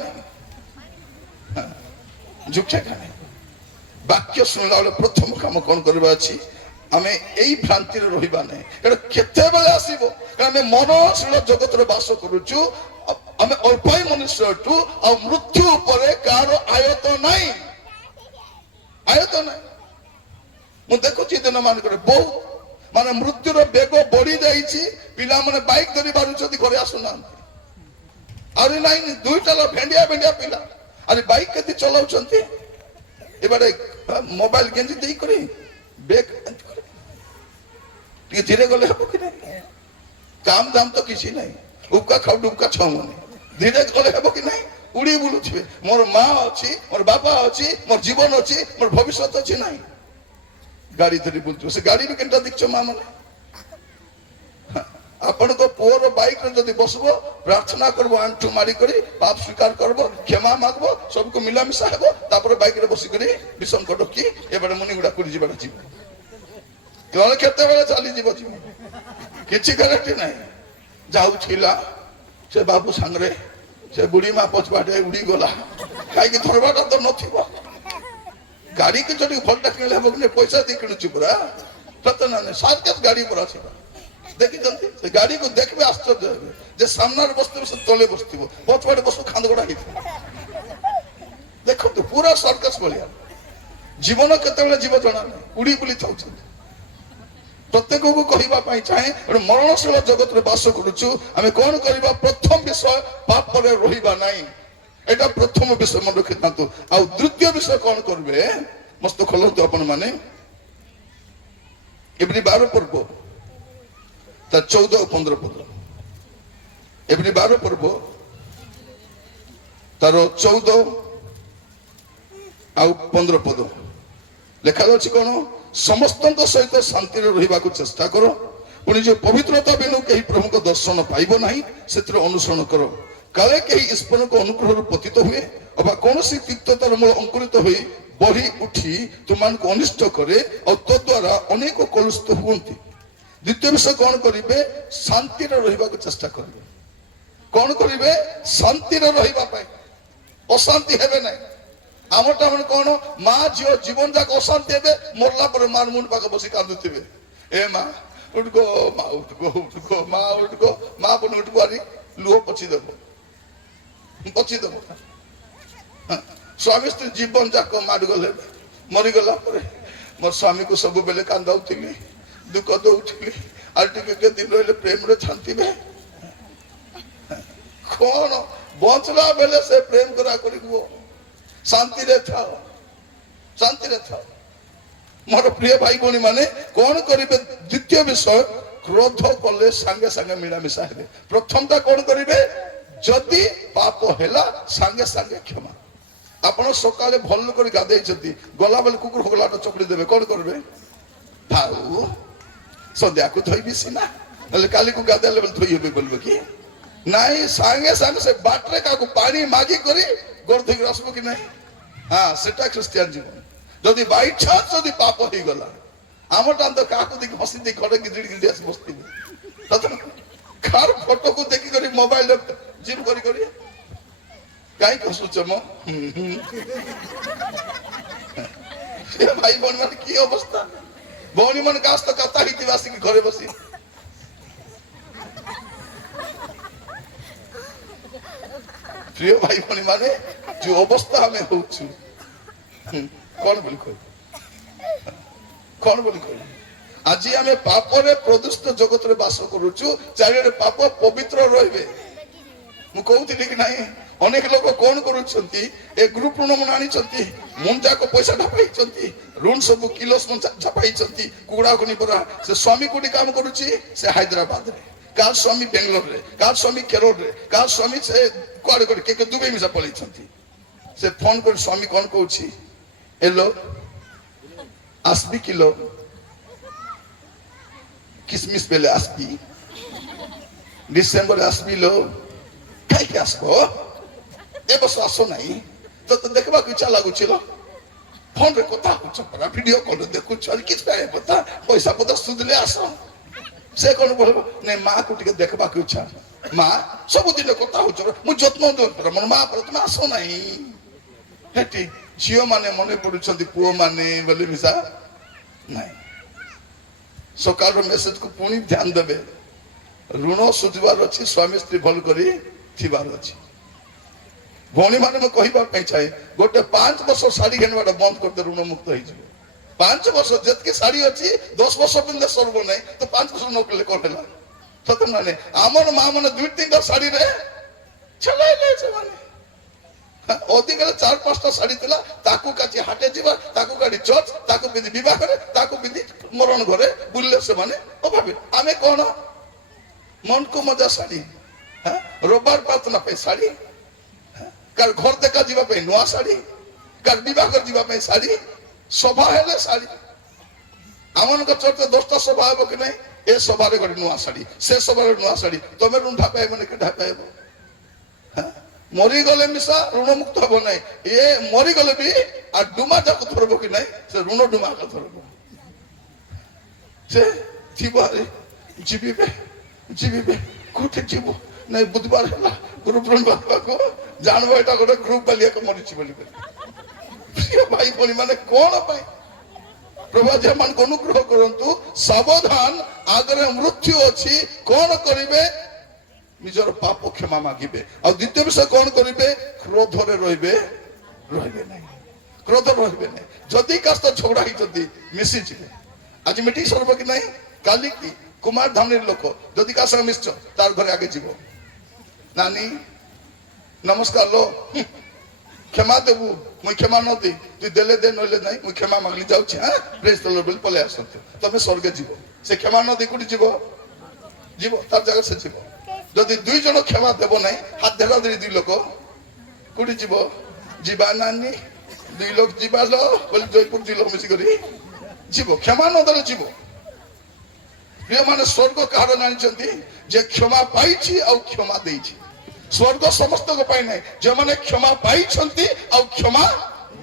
ନାହିଁ ବାକ୍ୟ ଶୁଣିଲା ବେଳେ ପ୍ରଥମ କାମ କଣ କରିବା ଅଛି ଆମେ ଏଇ ଭ୍ରାନ୍ତିରେ ରହିବା ନାହିଁ କାରଣ କେତେବେଳେ ଆସିବ କାରଣ ଆମେ ମନଶୀଳ ଜଗତରେ ବାସ କରୁଛୁ ଆମେ ଅଳ୍ପାଇ ମନୁଷ୍ୟଠୁ ଆଉ ମୃତ୍ୟୁ ଉପରେ କାହାର ଆୟତ ନାହିଁ ମୁଁ ଦେଖୁଛି ଦିନ ମାନଙ୍କରେ ବହୁତ ମାନେ ମୃତ୍ୟୁର ବେଗ ବଢି ଯାଇଛି ପିଲାମାନେ ବାଇକ ଧରି ବାରୁଛନ୍ତି ଘରେ ଆସୁନାହାନ୍ତି ଆହୁରି ନାଇଁ ଦୁଇଟା ଭେଣ୍ଡିଆ ପିଲା ଆରେ ବାଇକ କେତେ ଚଲାଉଛନ୍ତି ଏବାরে মোবাইল গেঞ্জি দেই করে বেগ ଟିକେ ଧୀରେ ଗଲେ ହବ କି ନାହିଁ କାମ ଦାମ ତ କିଛି ନାହିଁ ଉକା ଖାଉ ଡୁକା ଛଅ ମନେ ଧୀରେ ଗଲେ ହବ କି ନାହିଁ ଉଡି ବୁଲୁଥିବେ ମୋର ମା ଅଛି ମୋର ବାପା ଅଛି ମୋର ଜୀବନ ଅଛି ମୋର ଭବିଷ୍ୟତ ଅଛି ନାହିଁ ଗାଡି ଧରି ବୁଲୁଥିବ ସେ ଗାଡିରୁ କେନ୍ତା ଦେଖିଛ ମା ମାନେ ଆପଣଙ୍କ ପୁଅର ବାଇକରେ ଯଦି ବସିବ ପ୍ରାର୍ଥନା କରିବ ଆଣ୍ଠୁ ମାରି କରି ପାପ ସ୍ୱୀକାର କରିବ କ୍ଷମା ମାଗବ ସବୁକୁ ମିଳାମିଶା ହେବ ତାପରେ ବାଇକରେ ବସିକରି ବିଷମ ଡକି ଏବାরে ମୁନିଗୁଡା କରି ଯିବାଟା ଯିବ ଜଣେ କେତେବେଳେ ଚାଲିଯିବ କିଛି ଗ୍ୟାରେଣ୍ଟି ନାହିଁ ଯାଉଥିଲା ସେ ବାବୁ ସାଙ୍ଗରେ ସେ ବୁଢୀ ମା ପଛବାଟେ ଉଡିଗଲା କାହିଁକି ଧରବାଟା ତ ନଥିବ ଗାଡିକି ଯଦି ଭଲଟା କିଣିଲେ ହବ କି ପଇସା ଦେଇ କିଣୁଛି ପୁରା ସତ ନା ସାର୍କେସ ଗାଡି ପୁରା ସେଟା ଦେଖିଛନ୍ତି ସେ ଗାଡିକୁ ଦେଖିବେ ଆଶ୍ଚର୍ଯ୍ୟ ହେବେ ଯେ ସାମ୍ନାରେ ବସିଥିବ ସେ ତଳେ ବସିଥିବ ପଛବାଟେ ବସିବ ଖାନ୍ଦଗଡା ହେଇଥିବ ଦେଖନ୍ତୁ ପୁରା ସର୍କସ ଭଳିଆ জীবন কেତେବେଳେ ଯିବ ଜଣା ନାହିଁ, ଉଡି ବୁଲି ଥାଉଛନ୍ତି। ପ୍ରତ୍ୟେକକୁ କହିବା ପାଇଁ ଚାହେଁ ମରଣଶୀଳ ଜଗତରେ ବାସ କରୁଛୁ, ଆମେ କଣ କରିବା? ପ୍ରଥମ ବିଷୟ ପାପରେ ରହିବା ନାହିଁ, ଏଇଟା ପ୍ରଥମ ବିଷୟ ମନେ ରଖିଥାନ୍ତୁ। ଆଉ ଦ୍ୱିତୀୟ ବିଷୟ କଣ କରିବେ? ମସ୍ତ ଖୋଲନ୍ତୁ ଆପଣ ମାନେ ଏଭଳି 12 ପର୍ବ ତା 14 ଆଉ 15 ପଦ। ଏଭଳି 12 ପର୍ବ ତାର 14 ଆଉ 15 ପଦ ଲେଖାଯାଉଛି କଣ? ସମସ୍ତଙ୍କ ସହିତ ଶାନ୍ତିରେ ରହିବାକୁ ଚେଷ୍ଟା କର, ପୁଣି ଯୋଉ ପବିତ୍ରତା ବିନୁ କେହି ପ୍ରଭୁଙ୍କ ଦର୍ଶନ ପାଇବ ନାହିଁ ସେଥିରେ ଅନୁସରଣ କର, କାଳେ କେହି ଈଶ୍ୱରଙ୍କ ଅନୁଗ୍ରହରୁ ପତିତ ହୁଏ ଅବା କୌଣସି ତିକ୍ତତାର ମୂଳ ଅଙ୍କୁରିତ ହୋଇ ବଢି ଉଠି ତୁମମାନଙ୍କୁ ଅନିଷ୍ଟ କରେ ଆଉ ତଦ୍ୱାରା ଅନେକ କଳୁଷିତ ହୁଅନ୍ତି। ଦ୍ୱିତୀୟ ବିଷୟ କଣ କରିବେ? ଶାନ୍ତିରେ ରହିବାକୁ ଚେଷ୍ଟା କରିବେ। କଣ କରିବେ? ଶାନ୍ତିରେ ରହିବା ପାଇଁ, ଅଶାନ୍ତି ହେବେ ନାହିଁ। ଆମଟା ମାନେ କଣ? ମା ଝିଅ ଜୀବନ ଯାକ ଅଶାନ୍ତି ହେବେ, ମରଲା ପରେ ମାର ମୁଣ୍ଡ ପାଖେ ବସି କାନ୍ଦୁଥିବେ, ଏ ମା ଉଠଗୋ, ମା ଉଠଗୋ, ଉଠଗୋ, ମା ଉଠଗୋ, ମା ପୁଣି ଉଠଗୋ ଆରି ଲୁହ ପୋଛିଦେବ। ସ୍ୱାମୀ ସ୍ତ୍ରୀ ଜୀବନ ଯାକ ମାଡଗୋଳ ହେବେ। ମରିଗଲା ପରେ ମୋର ସ୍ୱାମୀକୁ ସବୁବେଳେ କାନ୍ଦାଉଥିଲି, ଦୁଃଖ ଦଉଥିଲି, ଆଉ ଟିକେ କେତେ ଦିନ ରହିଲେ ପ୍ରେମରେ ଛାନ୍ତିବେ। କଣ ବଞ୍ଚିଲା ବେଳେ ସେ ପ୍ରେମ କରା କରିବ? ଶାନ୍ତିରେ ଥାଅ, ଶାନ୍ତିରେ ଥାଅ। ମୋର ପ୍ରିୟ ଭାଇ ଭଉଣୀ ମାନେ କଣ କରିବେ? ଦ୍ୱିତୀୟ ବିଷୟ, କ୍ରୋଧ କଲେ ସାଙ୍ଗେ ସାଙ୍ଗେ ମିଳାମିଶା ହେବେ। ପ୍ରଥମଟା କଣ କରିବେ? ଯଦି ପାପ ହେଲା ସାଙ୍ଗେ ସାଙ୍ଗେ କ୍ଷମା। ଆପଣ ସକାଳେ ଭଲ କରି ଗାଧେଇଛନ୍ତି, ଗଲାବେଳେ କୁକୁର ଗଲାଟା ଚକଡି ଦେବେ, କଣ କରିବେ? ଥାଉ ସନ୍ଧ୍ୟାକୁ ଧୋଇବି ସିନା, ନହେଲେ କାଲିକୁ ଗାଧେଇଲା ବେଳେ ଧୋଇ ହେବେ ବୋଲବେ କି? ନାଇଁ, ସାଙ୍ଗେ ସାଙ୍ଗେ ସେ ବାଟରେ କାହାକୁ ପାଣି ମାଗି କରି ଗୋଡ ଧୋଇକି ଆସିବ କି ନାହିଁ? ହଁ, ସେଟା ଖ୍ରୀଷ୍ଟିଆନ ଜୀବନ। ଯଦି ବାଇ ଚାନ୍ସ ଯଦି ପାପ ହେଇଗଲା, ଆମଟା ତ କାହାକୁ ଦେଖି ହସି ଦେଇ ଘରେ ଗିଡ଼ି ଗିଡ଼ି ଆସି ବସିଥିବେ, କାହାର ଫଟୋକୁ ଦେଖିକରି ମୋବାଇଲରେ ଜିମ୍ କରି କରି କାହିଁକି ହସୁଛ ମ? ଭାଇ ଭଉଣୀ ମାନେ କି ଅବସ୍ଥା? ଭଉଣୀ ମାନେ କାହା ସହିତ କଥା ହେଇଥିବେ ଆସିକି ଘରେ ବସି। ପ୍ରିୟ ଭାଇ ଭଉଣୀ ମାନେ ଯୋଉ ଅବସ୍ଥା ଆମେ ହଉଛୁ, କଣ ବୋଲି କହିବୁ? କଣ ବୋଲି କହିବୁ? ଆଜି ଆମେ ପାପରେ ପ୍ରଦୂଷିତ ଜଗତରେ ବାସ କରୁଛୁ, ଚାରିଆଡେ ପାପ, ପବିତ୍ର ରହିବେ। ମୁଁ କହୁଥିଲି କି ନାହିଁ, ଅନେକ ଲୋକ କଣ କରୁଛନ୍ତି? ଏ ଗ୍ରୁପ ଋଣ ମନ ଆଣିଛନ୍ତି, ମୁନ ଯାକ ପଇସା ଢାପାଇଛନ୍ତି, ଋଣ ସବୁ କିଲୋ ଛାପାଇଛନ୍ତି, କୁକୁଡା ଖଣି ପରା। ସେ ସ୍ୱାମୀ କୋଉଠି କାମ କରୁଛି? ସେ ହାଇଦ୍ରାବାଦରେ, କାହାର ସ୍ୱାମୀ ବେଙ୍ଗଲୋରରେ, କାହାର ସ୍ୱାମୀ କେରଳରେ, କାହାର ସ୍ୱାମୀ ସେ କୁଆଡେ କୁଆଡେ କିଏ ଦୁବାଇ ମିଶା ପଳେଇଛନ୍ତି। ସେ ଫୋନ କରି ସ୍ୱାମୀ କଣ କହୁଛି? ଏଲୋ আসবি কিলো কিসমিস পেলে আসবি, ডিসেম্বরে আসবি লো, কাইকে আসবো, এ বছর আসো নাই তো দেখବାକୁ ইচ্ছা ଲାଗୁଛି लो। ଫୋନ ରେ କଥା ହଉଛ ପରା, ଭିଡିଓ କଲ ଦେଖୁଛ, କିଛି କଥା ପଇସା ପତ୍ର ସୁଧିଲେ ଆସ। ସେ କଣ କହିବ? ନାଇଁ, ମା କୁ ଟିକେ ଦେଖିବାକୁ ଇଚ୍ଛା, ମା ସବୁଦିନ କଥା ହଉଛ, ମୁଁ ଯତ୍ନ ଦଉଛି ପରା ମୋର ମା ପରା, ତୁମେ ଆସ ନାହିଁ। ହେଠି ଝିଅ ମାନେ ମନେ ପଡୁଛନ୍ତି ପୁଅ ମାନେ ବୋଲି ମିଶା ନାହିଁ। ସକାଳର ମେସେଜ କୁ ପୁଣି ଧ୍ୟାନ ଦେବେ, ଋଣ ସୁଝିବାର ଅଛି, ସ୍ୱାମୀ ସ୍ତ୍ରୀ ଭଲ କରି ଥିବାର ଅଛି। ଭଉଣୀ ମାନେ ମୁଁ କହିବା ପାଇଁ ଚାହେଁ, ଗୋଟେ 5 ବର୍ଷ ଶାଢୀ କିଣିବାଟା ବନ୍ଦ କରିଦେ, ଋଣ ମୁକ୍ତ ହେଇଯିବ। 5 ବର୍ଷ ଯେତିକି ଶାଢୀ ଅଛି 10 ବର୍ଷ ପିନ୍ଧେ ସର୍ବ ନାହିଁ, ତ 5 ବର୍ଷ ନ କଲେ କଣ ହେଲା? ସତ ମାନେ ଆମର ମା ମାନେ 2-3ଟା ଶାଢୀରେ ଚଲାଇଲେ ସେମାନେ। ଅଧିକାରେ 4-5ଟା ଶାଢୀ ଥିଲା, ତାକୁ କାଚି ହାଟେ ଯିବା, ତାକୁ କାଢି ଚର୍ଚ୍ଚ, ତାକୁ ପିନ୍ଧି ବିବାହରେ, ତାକୁ ପିନ୍ଧି ମରଣ ଘରେ ବୁଲିଲେ ସେମାନେ ଅଭାବେ। ଆମେ କଣ? ମନକୁ ମଜା ଶାଢୀ, ରବିବାର ପ୍ରାର୍ଥନା ପାଇଁ ଶାଢୀ, କାହାର ଘର ଦେଖା ଯିବା ପାଇଁ ନୂଆ ଶାଢୀ, କାହାର ବିବାହ ଯିବା ପାଇଁ ଶାଢୀ, ସଭା ହେଲେ ଶାଢୀ। ଆମମାନଙ୍କ ଚର୍ଚ୍ଚରେ 10ଟା ସଭା ହେବ କି ନାହିଁ, ଏ ସଭାରେ ଗୋଟେ ନୂଆ ଶାଢୀ, ସେ ସଭାରେ ନୂଆ ଶାଢୀ। ତମେ ଋଣ ଢାପାଇବନି କି ଢାପାଇବ? ମରିଗଲେ ମିଶା ଋଣ ମୁକ୍ତ ହବ ନାହିଁ। ଏ ମରିଗଲେ ବି ଆଉ ଡୁମା ଯାକ ଧରବ କି ନାହିଁ, ସେ ଋଣ ଡୁମା ଧରବ। ସେ ଯିବ, ଯିବିବେ ଯିବିବେ, କୋଉଠି ଯିବୁ? ନାଇଁ, ବୁଧବାର ହେଲା ଗ୍ରୁପ ଋଣ ବାନ୍ଧିବାକୁ ଜାଣିବ, ଏଇଟା ଗୋଟେ ଗ୍ରୁପ ବାଲି ଏକ ମରିଛି ବୋଲି। ପ୍ରିୟ ଭାଇ ଭଉଣୀ ମାନେ କଣ ପାଇଁ? ପ୍ରଭୁ ସେମାନଙ୍କୁ ଅନୁଗ୍ରହ କରନ୍ତୁ। ସାବଧାନ, ଆଗରେ ମୃତ୍ୟୁ ଅଛି। କଣ କରିବେ? ନିଜର ପାପ କ୍ଷମା ମାଗିବେ। ଆଉ ଦ୍ୱିତୀୟ ବିଷୟ କଣ କରିବେ? କ୍ରୋଧରେ ରହିବେ ନାହିଁ। କ୍ରୋଧ ରହିବେ ନାହିଁ। ଯଦି କାହା ସହିତ ଝଗଡ଼ା ହେଇଛନ୍ତି ମିଶିଯିବେ। ଆଜି ମିଟିଂ ସରିବ କି ନାହିଁ, କାଲି କି କୁମାର ଧାମନୀର ଲୋକ ଯଦି କାହା ସାଙ୍ଗେ ମିଶଛ ତାର ଘରେ ଆଗେ ଯିବ, ନାନୀ ନମସ୍କାର लो क्षमा देबू, मुई क्षमा न दे तु देले दे नले नहीं मुई क्षमा मांगली जाउछि। हां प्रेज द लॉर्ड बोल पले आसते तमे स्वर्ग जीव। से क्षमा न दे कुटी जीव जीव तार जगह से जीव। जदि दुई जन क्षमा देबो नहीं हाथ धरा धरी दुई लोक कुटी जीव जीवा नानी दुई लोक जीवा लो बोल जयपुर जिलो मिसी करी जीव क्षमा न देले जीव। प्रिय माने स्वर्ग कहार जानिछंती जे क्षमा पाइछि आ क्षमा देइछि। स्वर्ग समस्त को पाई नहीं जो माने क्षमा पाई छंती और क्षमा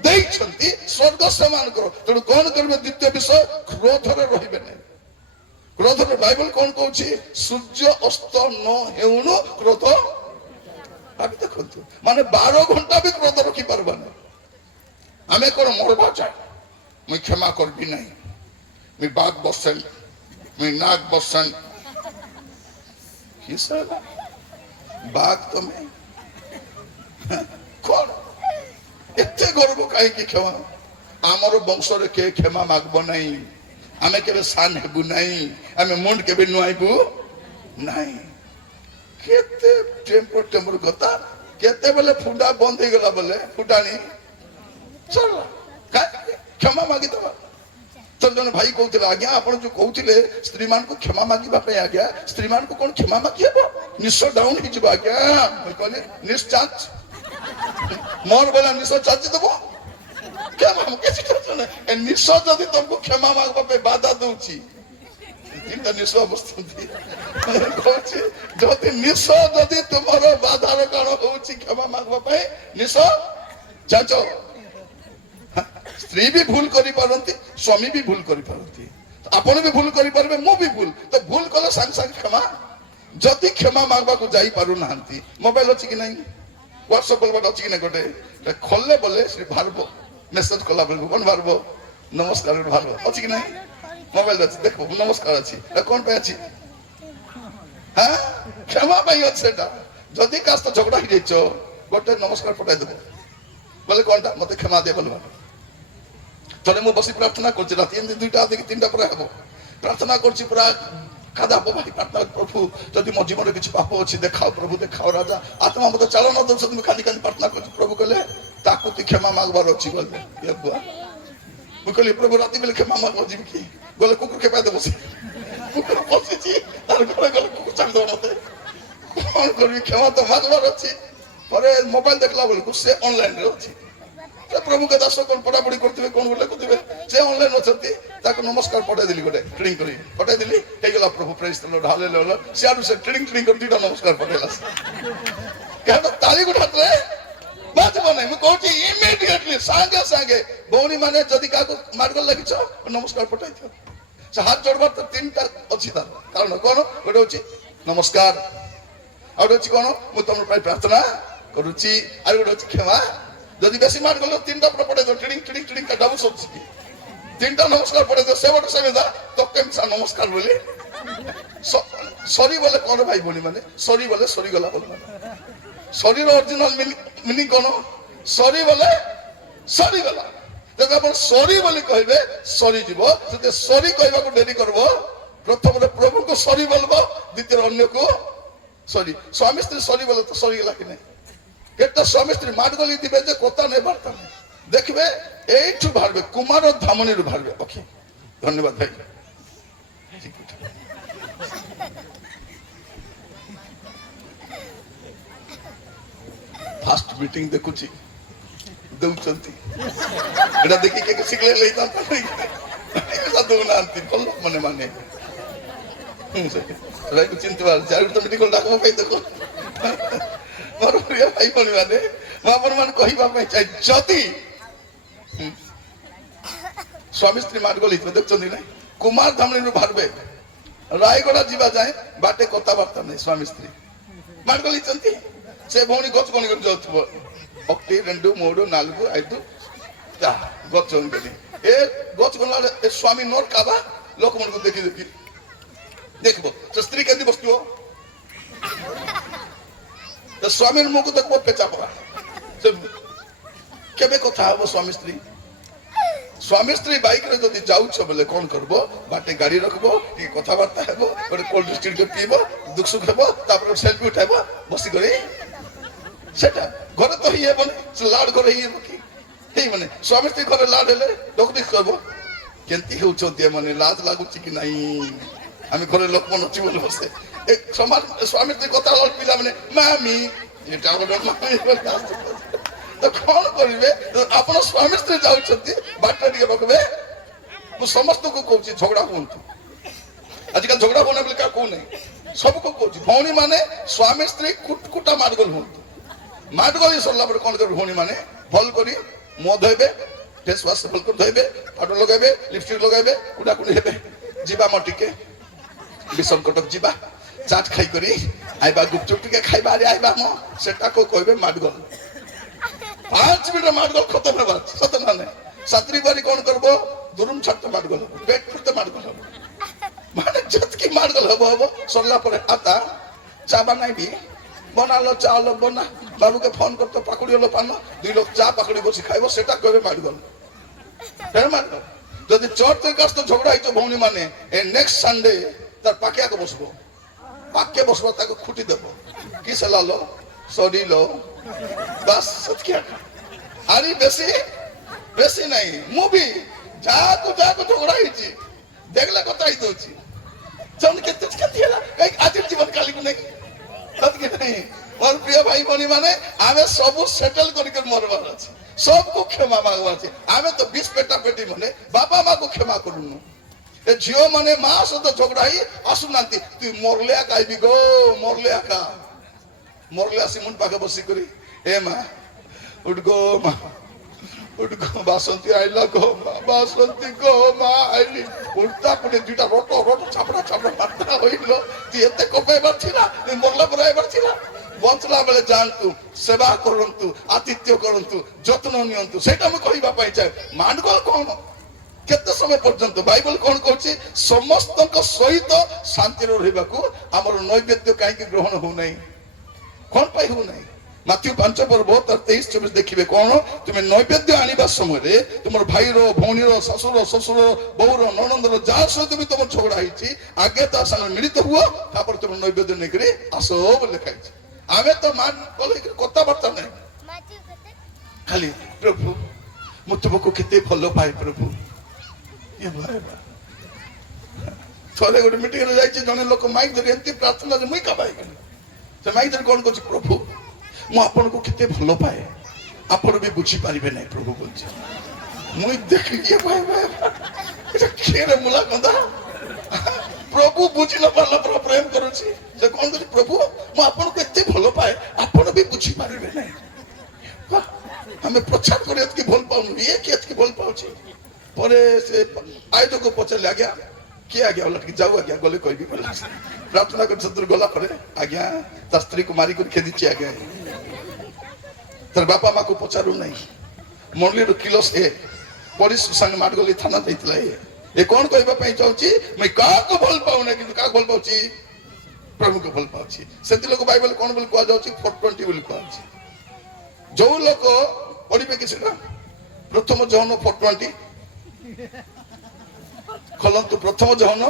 देई छंती स्वर्ग समान करो। तेणु कौन करबे द्वितीय विषय क्रोध रे रहिबे नहीं। क्रोध रे बाइबल कौन कहूछि सूर्य अस्त न हेउनु क्रोध भाबी देखंतु माने 12 घंटा भी क्रोध रखी परबानी। आमे कोन मरबा चाहे मुई क्षमा करबी नहीं मी बात बसन मी नाक बसन हिसाब बात तुम्हें कौन एते गर्व कहीं क्षमा आमर वंश के क्षमा मागब नहीं आमे केबे सान हेबु नहीं आमे मुंड केबे नुआइबु नहीं। केते टेम्पर टेम्पर गता केते बेले फुंडा बंद हे गला बोले फुटानी चल क्षमा मागी दबा। तो जन भाई कहते आज्ञा आप जो कहते स्त्री मान को क्षमा मांगा आज्ञा स्त्री मान को कौन क्षमा मागी हे निश डाउन हो आज्ञा कहले निश चाच मोर बोला निश चाची दब निश जदि तुमको क्षमा मांगवा बाधा दूची तीनटा निश बसती जदि निश जदि तुम बाधार कारण हो क्षमा मांगवा निश जांच। स्त्री भी भूल करी पारंती स्वामी भी भूल करी पारंती आपण भी भूल करी पारबे मो भी भूल तो भूल कले संग संग क्षमा जदि क्षमा मांगबा को जाई पारु नांती मोबाइल अछि कि नहीं व्हाट्सएप बोलबा अछि कि नहीं गोटे खोलले बोले श्री भारबो मेसेज कला बोल कोन भारबो नमस्कार भारबो अछि कि नहीं मोबाइल अछि देखो नमस्कार अछि कोन पे अछि हां क्षमा पाई अछि सेटा जदि कास्त झगड़ा हि जाइछो गोटे नमस्कार पठाइ देबो बोले कोनटा मते क्षमा दे बोलबा तले मु बसी प्रार्थना करछि राति दुईटा देखि तीनटा पर हेबो प्रार्थना करछि पूरा कादा भाई प्रार्थना प्रभु जदि मो जीवन किछि पाप अछि देखाओ प्रभु देखाओ राजा आत्मा मते चालो न दर्शक में खाली खाली प्रार्थना करछि प्रभु कहले ताकू ती क्षमा मांगबार अछि बोले ये बुआ मु कहले प्रभु राति बेले क्षमा मांगो जिम की बोले कुकुर के पादे बसी कुकुर बसी छी तार गले गले कुकुर चांद मते कोन करबी क्षमा तो मांगबार अछि परे मोबाइल देखला बोले को से ऑनलाइन रे अछि प्रभु के दास कौन पढ़ा पढ़ी करते कौन बोले कहते से ऑनलाइन अच्छी ताको नमस्कार पठाई दिली गोटे ट्रेनिंग करी पठाई दिली हे गला प्रभु प्रेज द लॉर्ड हालेलुया सियाडू से ट्रेनिंग कर दीटा नमस्कार पठाइला कहता ताली उठात रे बात बने मु कहूची इमीडिएटली संगे संगे बौनी माने जदी का को मारगल लागिछ नमस्कार पठाई थियो से हाथ जोड़बार तो तीनटा अछि तार कारण कोन गोटे होची नमस्कार और होची कोन मु तुम प्रार्थना करूची आर गोटे होची क्षमा जदि बेसी मार गलो तीनटा पर पड़े तो टिडिंग टिडिंग टिडिंग का डाबू सब छी तीनटा नमस्कार पड़े तो सेवट सेवेदा तो केम सा नमस्कार बोले सॉरी बोले कोन भाई बोली माने सॉरी बोले सॉरी गला बोल सॉरी रो ओरिजिनल मीनिंग कोन सॉरी बोले सॉरी गला जब अपन सॉरी बोली कहबे सॉरी जीवो जदि सॉरी कहबा को डेरी करबो प्रथम रे प्रभु को सॉरी बोलबो द्वितीय अन्य को सॉरी स्वामी स्त्री सॉरी बोले तो सॉरी गला कि नहीं केटा स्वामी स्त्री माडगली दिबे जे कोता नै बार्ता देखबे एठु भारबे कुमार धामनी रु भारबे ओके धन्यवाद भाई फास्ट मीटिंग देखुची दउचंती एटा देखि के सिखले लेता ऐसा दो नांती बोल मने माने राय को चिंता जारू तो मीटिंग डाको पे देखो मोर प्रिय भाई बन माने मापर मान कहिबा पे चाहि जति स्वामी स्त्री मार्गली देखछन नै कुमार धामनी रु भारबे रायगड़ा जीवा जाए बाटे कथा वार्ता नै स्वामी स्त्री मार्गली चंती से भौणी गच कोन कर जाउथबो अक्ति रेंडु मोडो नालगु आइदु ता गच कोन गली ए गच कोन ए स्वामी नोर काबा लोक मन को देखि देखि देखबो तो स्त्री केदी बस्तु तो स्वामी मुख देखो पेचा पड़ा কেবে কথা হব স্বামী স্ত্রী? স্বামী স্ত্রী বাইকরে যদি যাউছ বলে কোন করব, বাটে গাড়ি রাখবো, ଟିକେ কথাবার্তা হব, ଗୋଟେ কোল্ড ড্রিঙ্ক পিব, দুঃখ সুখ হব, তারপরে সেলফি উঠাইব বসি করে। সেটা ঘরে তো হি হবনি, লাড ঘরে হি হব কি? এই মানে স্বামী স্ত্রী ঘরে লাড হেলে লোক দেখ করব কেমতি হেউଛନ୍ତି এମାନେ, লাজ লাগুଛି কি নাই? আমি ঘরে লোক বনছি বলে বসে সমাজ স্বামী স্ত্রী কথা হল পিলাମାନେ মামি এটা বলে মামি বলে আসতে তো କଣ କରିବେ? ଆପଣ ସ୍ୱାମୀ ସ୍ତ୍ରୀ ଯାଉଛନ୍ତି ବାଟରେ ଟିକେ ରଖିବେ। ମୁଁ ସମସ୍ତଙ୍କୁ କହୁଛି ଝଗଡା ହୁଅନ୍ତୁ। ଆଜିକାଲି ଝଗଡା ହୁଅନା ବୋଲି କାହା କହୁନାହିଁ, ସବୁକୁ କହୁଛି। ଭଉଣୀ ମାନେ ସ୍ୱାମୀ ସ୍ତ୍ରୀ କୁଟା ମାଡଗୋଳ ହୁଅନ୍ତୁ। ମାଡଗୋଳ ସରିଲା ପରେ କଣ କରିବେ? ଭଉଣୀ ମାନେ ଭଲ କରି ମୁହଁ ଧୋଇବେ, ଫେସ୍ ୱାଶ ଭଲ କରି ଧୋଇବେ, ପାଉଡର ଲଗାଇବେ, ଲିପଷ୍ଟିକ ଲଗାଇବେ, କୁଡାକୁଡି ହେବେ। ଯିବା ମ ଟିକେ ବିଷମ କଟକ ଯିବା, ଚାଟ ଖାଇକରି ଆଇବା, ଗୁପଚୁପ ଟିକେ ଖାଇବା, ଆରେ ଆଇବା ମ, ସେଟାକୁ କହିବେ ମାଡଗୋଳ। 5 মিনিট মাডগোল খতম হবে, সত না নাই? সাতরি বাড়ি কোন করবো? দুরুম ছাড়তে মাডগোল হবো, পেট ফুটতে মাডগোল হবো, মানে যতকি মাডগোল হবো হবো। সরলা পরে আতা চা বানাইবি, বনালো চা হলো বনা, বাবুকে ফোন করতো পাকুড়ি হলো পানো, 2 লোক চা পাকুড়ি বসে খাইবো, সেটা কবে মাডগোল? ফের মাডগোল। যদি চর্তের কাছ তো ঝগড়া হইতো ভৌণী মানে, এই নেক্সট সানডে তার পাকে আগে বসবো, পাকে বসবো, তাকে খুঁটি দেবো, কি সেলালো সরিলো বাস সত্যি। আরে বেশি বেশি নাই, মুভি যাকু ঝগড়া হয়েছি দেখলে কথাই দଉଛି কেতে কেতে ହେଲା କାଇଁ ଆଜିର ଜୀବନ କାଲିକୁ ନାହିଁ ସତ୍କି ନାହିଁ। ମୋର ପ୍ରିୟ ଭାଇ ଭଉଣୀ ମାନେ, ଆମେ ସବୁ ସେଟଲ କରିକି ମରବାର ଅଛି, ସବୁକୁ କ୍ଷମା ମାଗବାର ଅଛି। ଆମେ ତ 20 ପେଟା ପେଟି ମାନେ ବାପା ମାକୁ କ୍ଷମା କରୁନୁ। ଏ ଝିଅ ମାନେ ମା ସହିତ ଝଗଡା ହେଇ ଆସୁନାହାନ୍ତି, ତୁଇ ମରଲେ ଆକା ଆଇବି ଗୋ, ମରଲେ ଆକା। মরলে আসি মন পাকে বসি করি, এ মা উঠ গো, মা উঠ গো, বাসন্তী আইলা গো মা, বাসন্তী গো মা আইলি। উঠতা পুটে 2টা রটো রটো চাপড়া চাপড়া মারতা হইল। তুই এতে কপাইবার ছিলা, তুই মরলা পরে আইবার ছিলা। বঞ্চলা বেলে যাଆନ୍ତୁ, সেবা କରନ୍ତୁ, আতিথ্য କରନ୍ତୁ, যত্ন নিয়ন্তু, সেটা আমি কহিবা পাই চাই। মানগোল কোন কেতে সময় পর্যন্ত? বাইবেল কোন কହୁଛି? ସମସ୍ତଙ୍କ ସହିତ ଶାନ୍ତିରେ ରହିବାକୁ ଆମର ନୈବେଦ୍ୟ କାହିଁକି ଗ୍ରହଣ ହଉନାହିଁ? কোন পাই হো নাই? মাথিউ 5 পর্ব তার 23-24 দেখিবে কোন তুমি নৈবেদ্য আনিবা সময়ে তোমার ভাইর, ভৌণীর, শাশুর, শ্বশুর, বউর, ননন্দর যার সହିତ ବି তোমার ঝগড়া হয়েছি, আগে তার সামনে মিলিত হুଅ, তারপর তুমি নৈবেদ্য নেইকরি আসো বলে লেখাইছে। আমি তো মান বলে কথাবার্তা নাই, খালি প্রভু ମୁଁ ତୁମକୁ କେତେ ଭଲ ପାଏ ପ୍ରଭୁ। ଥରେ ଗୋଟେ ମିଟିଂରେ ଯାଇଛି, ଜଣେ ଲୋକ ମାଇକ୍ ଧରି ଏମିତି ପ୍ରାର୍ଥନା ଯେ ମୁଇଁ କାବାଇଗଲି। ସେ ମାଇକ୍ ଧରି କଣ କରୁଛି? ପ୍ରଭୁ ମୁଁ ଆପଣଙ୍କୁ କେତେ ଭଲ ପାଏ, ଆପଣ ବି ବୁଝିପାରିବେ ନାହିଁ ପ୍ରଭୁ କହୁଛି। ମୁଇଁ ଦେଖିଲି এটা খেয়ে মুলা গন্ধা। প্রভু বুঝি ন পারলা পর প্রেম করুছি। ସେ କଣ କରୁଛି? ପ୍ରଭୁ ମୁଁ ଆପଣଙ୍କୁ ଏତେ ଭଲ ପାଏ, ଆପଣ ବି ବୁଝିପାରିବେ ନାହିଁ। ଆମେ ପ୍ରଚାର କରି ଏତିକି ଭଲ ପାଉନୁ, ଇଏ କି ଏତିକି ଭଲ ପାଉଛି। ପରେ ସେ ଆୟୋଜକ ପଚାରିଲେ, ଆଜ୍ଞା କିଏ ଆଜ୍ଞା? ବୋଲା ଟିକେ ଯାଉ ଆଜ୍ଞା, ଗଲେ କହିବି ବୋଲା। ପ୍ରାର୍ଥନା କରି ସେଥିରୁ ଗଲା ପରେ, ଆଜ୍ଞା ତା ସ୍ତ୍ରୀକୁ ମାରିକରି ଖେଦିଛି ଆଜ୍ଞା। ତାର ବାପା ମାକୁ ପଚାରୁ ନାହିଁ, ମଣ୍ଡଳୀର କିଲୋ ଏ ପୋଲିସ ସାଙ୍ଗେ ମାଡଗଲି ଥାନା ଯାଇଥିଲା। ଏ କଣ କହିବା ପାଇଁ ଚାହୁଁଛି? ମୁଁ କାହାକୁ ଭଲ ପାଉନି, କିନ୍ତୁ କାହାକୁ ଭଲ ପାଉଛି? ପ୍ରଭୁଙ୍କୁ ଭଲ ପାଉଛି। ସେଥି ଲୋକ ବାଇବେଲ କଣ ବୋଲି କୁହାଯାଉଛି? 420 ବୋଲି କୁହାଯାଉଛି। ଯୋଉ ଲୋକ ପଢିବେ କି ସେଟା ପ୍ରଥମ ଜହନ 420 ଖୋଲନ୍ତୁ। ପ୍ରଥମ ଜହନ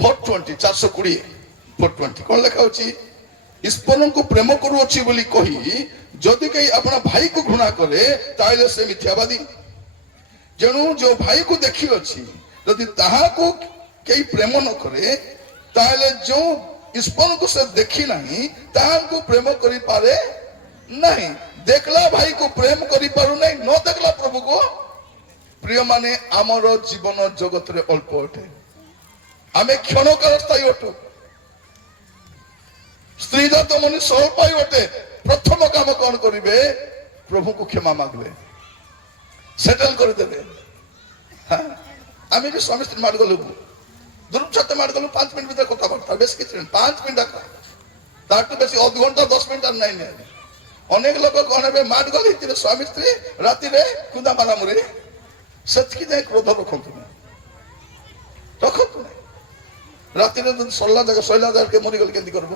420 420 420 କଣ ଲେଖା ଅଛି? ଈଶ୍ୱରଙ୍କୁ ପ୍ରେମ କରୁଅଛି ବୋଲି କହି ଯଦି କେହି ଆପଣ ଭାଇକୁ ଘୃଣା କରେ, ତାହେଲେ ସେ ମିଥ୍ୟାବାଦୀ। ଯେଣୁ ଯୋଉ ଭାଇକୁ ଦେଖିଅଛି ଯଦି ତାହାକୁ କେହି ପ୍ରେମ ନ କରେ, ତାହେଲେ ଯୋଉ ଈଶ୍ୱରଙ୍କୁ ସେ ଦେଖି ନାହିଁ ତାହାକୁ ପ୍ରେମ କରିପାରେ ନାହିଁ। ଦେଖିଲା ଭାଇକୁ ପ୍ରେମ କରିପାରୁ ନାହିଁ, ନ ଦେଖିଲା ପ୍ରଭୁକୁ। ପ୍ରିୟ ମାନେ, ଆମର ଜୀବନ ଜଗତରେ ଅଳ୍ପ ଅଟେ, ଆମେ କ୍ଷଣକାଳ ସ୍ଥାୟୀ ଅଟୁ। ସ୍ତ୍ରୀ ଜାତ ମନୁଷ୍ୟ ଅଳ୍ପ ଅଟେ। ପ୍ରଥମ କାମ କଣ କରିବେ? ପ୍ରଭୁଙ୍କୁ କ୍ଷମା ମାଗିବେ, ସେଟଲ କରିଦେବେ। ଆମେ ବି ସ୍ୱାମୀ ସ୍ତ୍ରୀ ମାଡ ଗଲୁ, ଦୂର ଛାତ ମାଡ ଗଲୁ, 5 ମିନିଟ ଭିତରେ କଥାବାର୍ତ୍ତା, ବେଶୀ କିଛି ନାହିଁ, 5 ମିନିଟ ତାଠୁ ବେଶୀ ଅଧଘଣ୍ଟା 10 ମିନିଟ ନାହିଁ। ଅନେକ ଲୋକ କଣ ହେବେ? ମାଡ ଗଲ ହେଇଥିବେ ସ୍ୱାମୀ ସ୍ତ୍ରୀ, ରାତିରେ କୁଦା ମାରାମୁରି, ସେତିକି ଯାଇ କ୍ରୋଧ ରଖନ୍ତୁ ନାହିଁ, ରଖନ୍ତୁ ନାହିଁ। ରାତିରେ ଯଦି ସରିଲା ଜାଗା କେ ମରିଗଲେ କେମିତି କରିବ?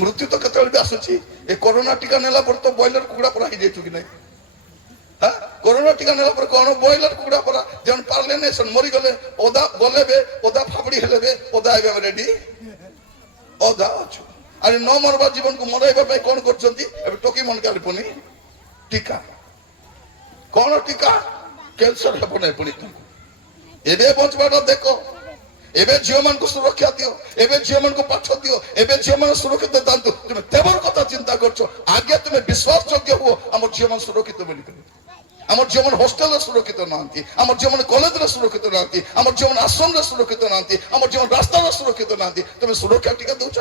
ମୃତ୍ୟୁ ତ କେତେବେଳେ ବି ଆସୁଛି। ଏ କରୋନା ଟିକା ନେଲା ପରେ ତ ବ୍ରଏଲର କୁକୁଡ଼ା ପରା ହେଇଯାଇଛୁ କି ନାହିଁ? হ্যাঁ, করোনা টিকা নেওয়ার পরে কোন ব্রয়লার কুকুড়া পরা যেমন পারলে নেই মরিগলে ওদা গলেবে ওদা ফাপড়ি হেলেবে ওদা হবে আমি রেডি ওদা অଛୁ। আরে ন মরবার জীবনকে মরাইবা পাই কোন করছন্তি এবে টকি মন কালি পুনি টিকা কোন টিকা ক্যান্সার ହେବ নাই পুনি এবে বঞ্চবাটা দেখো। এবে ঝিও মানকু সুরক্ষা দিও, এবে ঝিও মানকু পাঠ দিও, এবে ঝিও মান সুরক্ষিত দান্তু। তুমি তেবর কথা চিন্তা করছো, আগে তুমি বিশ্বাসযোগ্য হুও আমার ঝিও মান সুরক্ষিত বলি করে। আমার ঝিও মান হোস্টেলে সুরক্ষিত নাহান্তি, আমার ঝিও মান কলেজরে সুরক্ষিত নাহান্তি, আমার ঝিও মান আশ্রমরে সুরক্ষিত নাহান্তি, আমার ঝিও মান রাস্তারে সুরক্ষিত নাহান্তি। তুমি সুরক্ষা টিকা দউছ,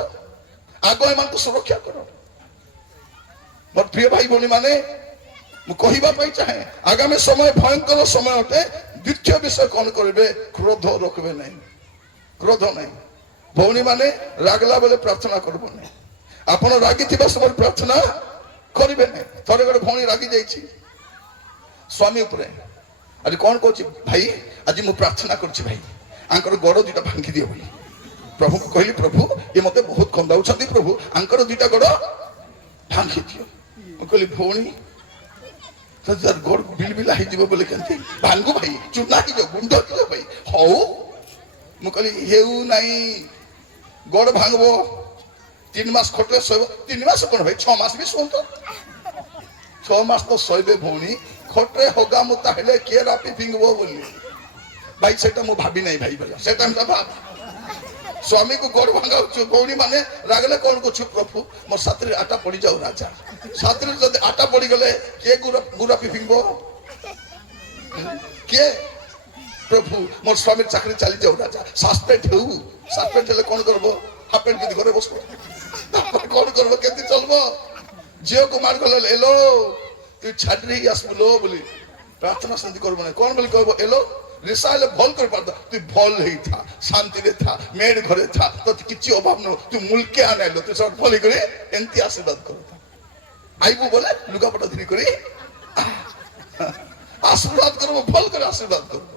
আগ এমানকু সুরক্ষা কর। মোর প্রিয় ভাই ভଉଣୀ ମାନେ ମୁଁ କହିବା ପାଇଁ ଚାହେଁ ଆଗାମୀ ସମୟ ଭୟଙ୍କର ସମୟ ଅଟେ। ଦ୍ୱିତୀୟ ବିଷୟ କଣ କରିବେ? କ୍ରୋଧ ରଖିବେ ନାହିଁ, କ୍ରୋଧ ନାହିଁ। ଭଉଣୀ ମାନେ ରାଗଲା ବେଳେ ପ୍ରାର୍ଥନା କରିବ ନାହିଁ। ଆପଣ ରାଗିଥିବା ସମୟରେ ପ୍ରାର୍ଥନା କରିବେ ନାହିଁ। ଥରେ ଗୋଟେ ଭଉଣୀ ରାଗି ଯାଇଛି ସ୍ୱାମୀ ଉପରେ, ଆଜି କଣ କହୁଛି? ଭାଇ ଆଜି ମୁଁ ପ୍ରାର୍ଥନା କରୁଛି ଭାଇ ଆଙ୍କର ଗୋଡ଼ ଦୁଇଟା ଭାଙ୍ଗି ଦିଅ ବୋଲି। ପ୍ରଭୁଙ୍କୁ କହିଲି ପ୍ରଭୁ ଏ ମତେ ବହୁତ କନ୍ଦାଉଛନ୍ତି, ପ୍ରଭୁ ଆଙ୍କର ଦୁଇଟା ଗୋଡ଼ ଭାଙ୍ଗି ଦିଅ। ମୁଁ କହିଲି ଭଉଣୀ ଗୋଡ଼ ବିଲବିଲା ହେଇଯିବ ବୋଲି କେମିତି ଭାଙ୍ଗୁ ଭାଇ, ଚୁନା ହେଇଯିବ, ଗୁଣ୍ଡ ହେଇଯିବ ଭାଇ। ହଉ ମୁଁ କହିଲି ହେଉ ନାହିଁ, ଗୋଡ଼ ଭାଙ୍ଗବ 3 ମାସ ଖଟିଲେ ଶୋଇବ। 3 ମାସ କଣ ଭାଇ 6 ମାସ ବି ଶୁଅନ୍ତୁ, 6 ମାସ ତ ଶୋଇବେ ଭଉଣୀ। ଖଟରେ ହଗା ମୁତା ହେଲେ କିଏ ରାପି ଫିଙ୍ଗିବ ବୋଲି ଭାଇ ସେଟା ମୁଁ ଭାବି ନାହିଁ ଭାଇ ବୋଲା ସେଟା ଭାବ। ସ୍ୱାମୀକୁ ଗୋଡ଼ ଭାଙ୍ଗାଉଛୁ ଭଉଣୀ ମାନେ ରାଗଲେ କଣ କରୁଛୁ? ପ୍ରଭୁ ମୋ ସାଥିରେ ଆଟା ପଡ଼ିଯାଉ ରାଜା, ସାଥିରେ ଯଦି ଆଟା ପଡ଼ିଗଲେ କିଏ ଗୁରାପି ଫିଙ୍ଗିବ? କିଏ? ପ୍ରଭୁ ମୋର ସ୍ୱାମୀର ଚାକିରି ଚାଲିଯାଉ ରାଜା, ସସ୍ପେଣ୍ଡ ହେଉ। ସସ୍ପେଣ୍ଡ ହେଲେ କଣ କରିବ? ହାଫ ପ୍ୟାଣ୍ଟ ପିନ୍ଧି ଘରେ ବସିବ। ତାପରେ କଣ କରିବ? କେମିତି ଚଳିବ? ଝିଅକୁ ମାର ଗଲେ ଏଲୋ তুই ছাড়ি হয়ে আসবো লো বলি প্রার্থনা শান্তি করবো না। কোন বলি কহব এলো রিসা হলে ভল করে পারত, তুই ভল হেই থা, শান্তিরে থা, মেয়ের ঘরে থা, তোর কিছু অভাব ন, তুই মুলকে আনাইলো তুই সব ভলি করে এমতি আশীর্বাদ করো। আইবু বলে লুগাপটা ধরি করে আশীর্বাদ করবো, ভল করে আশীর্বাদ করবো।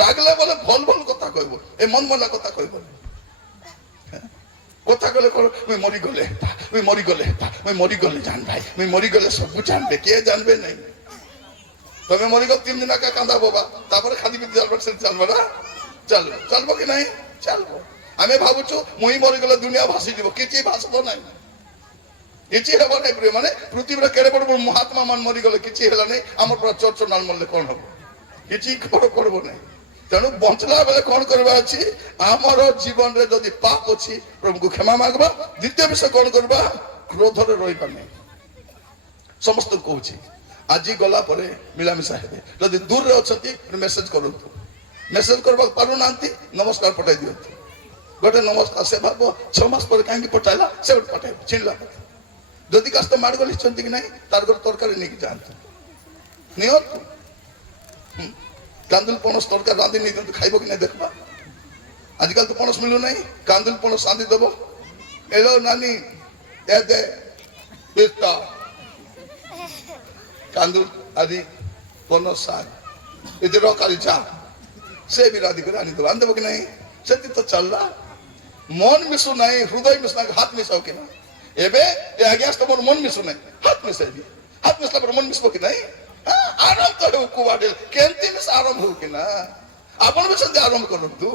রাগলে বলে ভল ভল কথা কইব, এ মন মনা কথা কইব কথা কলে মুই মরিগলে মুই মরিগলে মুই মরিগলে জান ভাই মুই মরিগলে সবু জানবে, কে জানবে নাই? তবে মরিগল 3 দিন আগে কাঁদা বাবা, তারপরে খাদি বিদ্যা চালবো না? চালবো, চালবো কি নাই? চালবো। আমি ভাবুছু মুই মরিগলে দুনিয়া ভাসি দিব, কিছু ভাসব নাই, কিছু হব নাই। প্রিয় মানে পৃথিবীরে কেড়ে পড়ব মহাত্মা মান মরিগলে কিছু হেলা নাই। আমার পুরা চর্চ নাল মরলে কଣ হব? কিছু করব নাই। তেণু বঞ্চলা বেলে কଣ କରିବା ଅଛି? ଆମର ଜୀବନରେ ଯଦି ପାପ ଅଛି ପ୍ରଭୁଙ୍କୁ କ୍ଷମା ମାଗବା। ଦ୍ୱିତୀୟ ବିଷୟ କଣ କରିବା? କ୍ରୋଧରେ ରହିବା ନାହିଁ। ସମସ୍ତଙ୍କୁ କହୁଛି ଆଜି ଗଲା ପରେ ମିଳାମିଶା ହେବେ। ଯଦି ଦୂରରେ ଅଛନ୍ତି ମେସେଜ କରନ୍ତୁ, ମେସେଜ କରିବାକୁ ପାରୁନାହାନ୍ତି ନମସ୍କାର ପଠାଇ ଦିଅନ୍ତୁ। ଗୋଟେ ନମସ୍କାର ସେ ଭାବ 6 ମାସ ପରେ କାହିଁକି ପଠାଇଲା, ସେ ଗୋଟେ ପଠାଇବ ଚିହ୍ନିଲା। ଯଦି କାହା ସହିତ ମାଡ଼ ଗଳିଛନ୍ତି କି ନାହିଁ ତାର ଗୋଟେ ତରକାରୀ ନେଇକି ଯାଆନ୍ତୁ, ନିଅନ୍ତୁ। কান্দুল পনস তরকারি রাঁধি নিয়ে দিন খাইব কি না দেখবা। আজকাল তো পনস মিলু নাই, কান্দুল পনস রাঁধি দেব। এলো নানি এ দে বেস্তা কান্দুল আদি পনস শাক এই যে রকারি চা সে বি রাঁধি করে আনি দেব। আনি দেব কি নাই? সেটি তো চাল্লা মন মিশু নাই, হৃদয় মিশু নাই, হাত মিশাও কিনা? এবে এ আগে আসতে মোর মন মিশু নাই, হাত মিশাইবি। হাত মিশলা পরে মন মিশব কি নাই? আরম্ভ তো হেউ কুয়াডে কেমতি মিশ আরম্ভ হউ কি না? ଆପଣ ବି ସେମିତି ଆରମ୍ଭ କରନ୍ତୁ।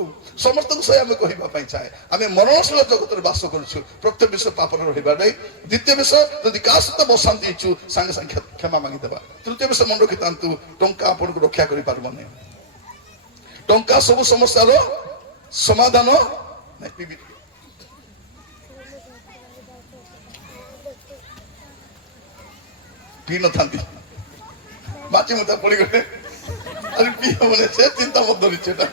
ସମସ୍ତଙ୍କୁ ସେ ଆମେ କହିବା ପାଇଁ ଚାହେଁ ଆମେ ମରଣଶୀଳ ଜଗତରେ ବାସ କରୁଛୁ। ପ୍ରଥମ ବିଷୟ ପାପରେ ରହିବା ନାହିଁ। ଦ୍ୱିତୀୟ ବିଷୟ ଯଦି କାହା ସହିତ ବସାନ୍ତି ହେଇଛୁ ସାଙ୍ଗେ ସାଙ୍ଗେ କ୍ଷମା ମାଗିଦେବା। ତୃତୀୟ ବିଷୟ ମନେ ରଖିଥାନ୍ତୁ ଟଙ୍କା ଆପଣଙ୍କୁ ରକ୍ଷା କରିପାରିବ ନାହିଁ। ଟଙ୍କା ସବୁ ସମସ୍ୟାର ସମାଧାନ ନାହିଁ। ପିଇ ନଥାନ୍ତି বাঁচি মতো পড়ে গেলে আর কি মানে সে চিন্তা মত ধরিচ্ছে না।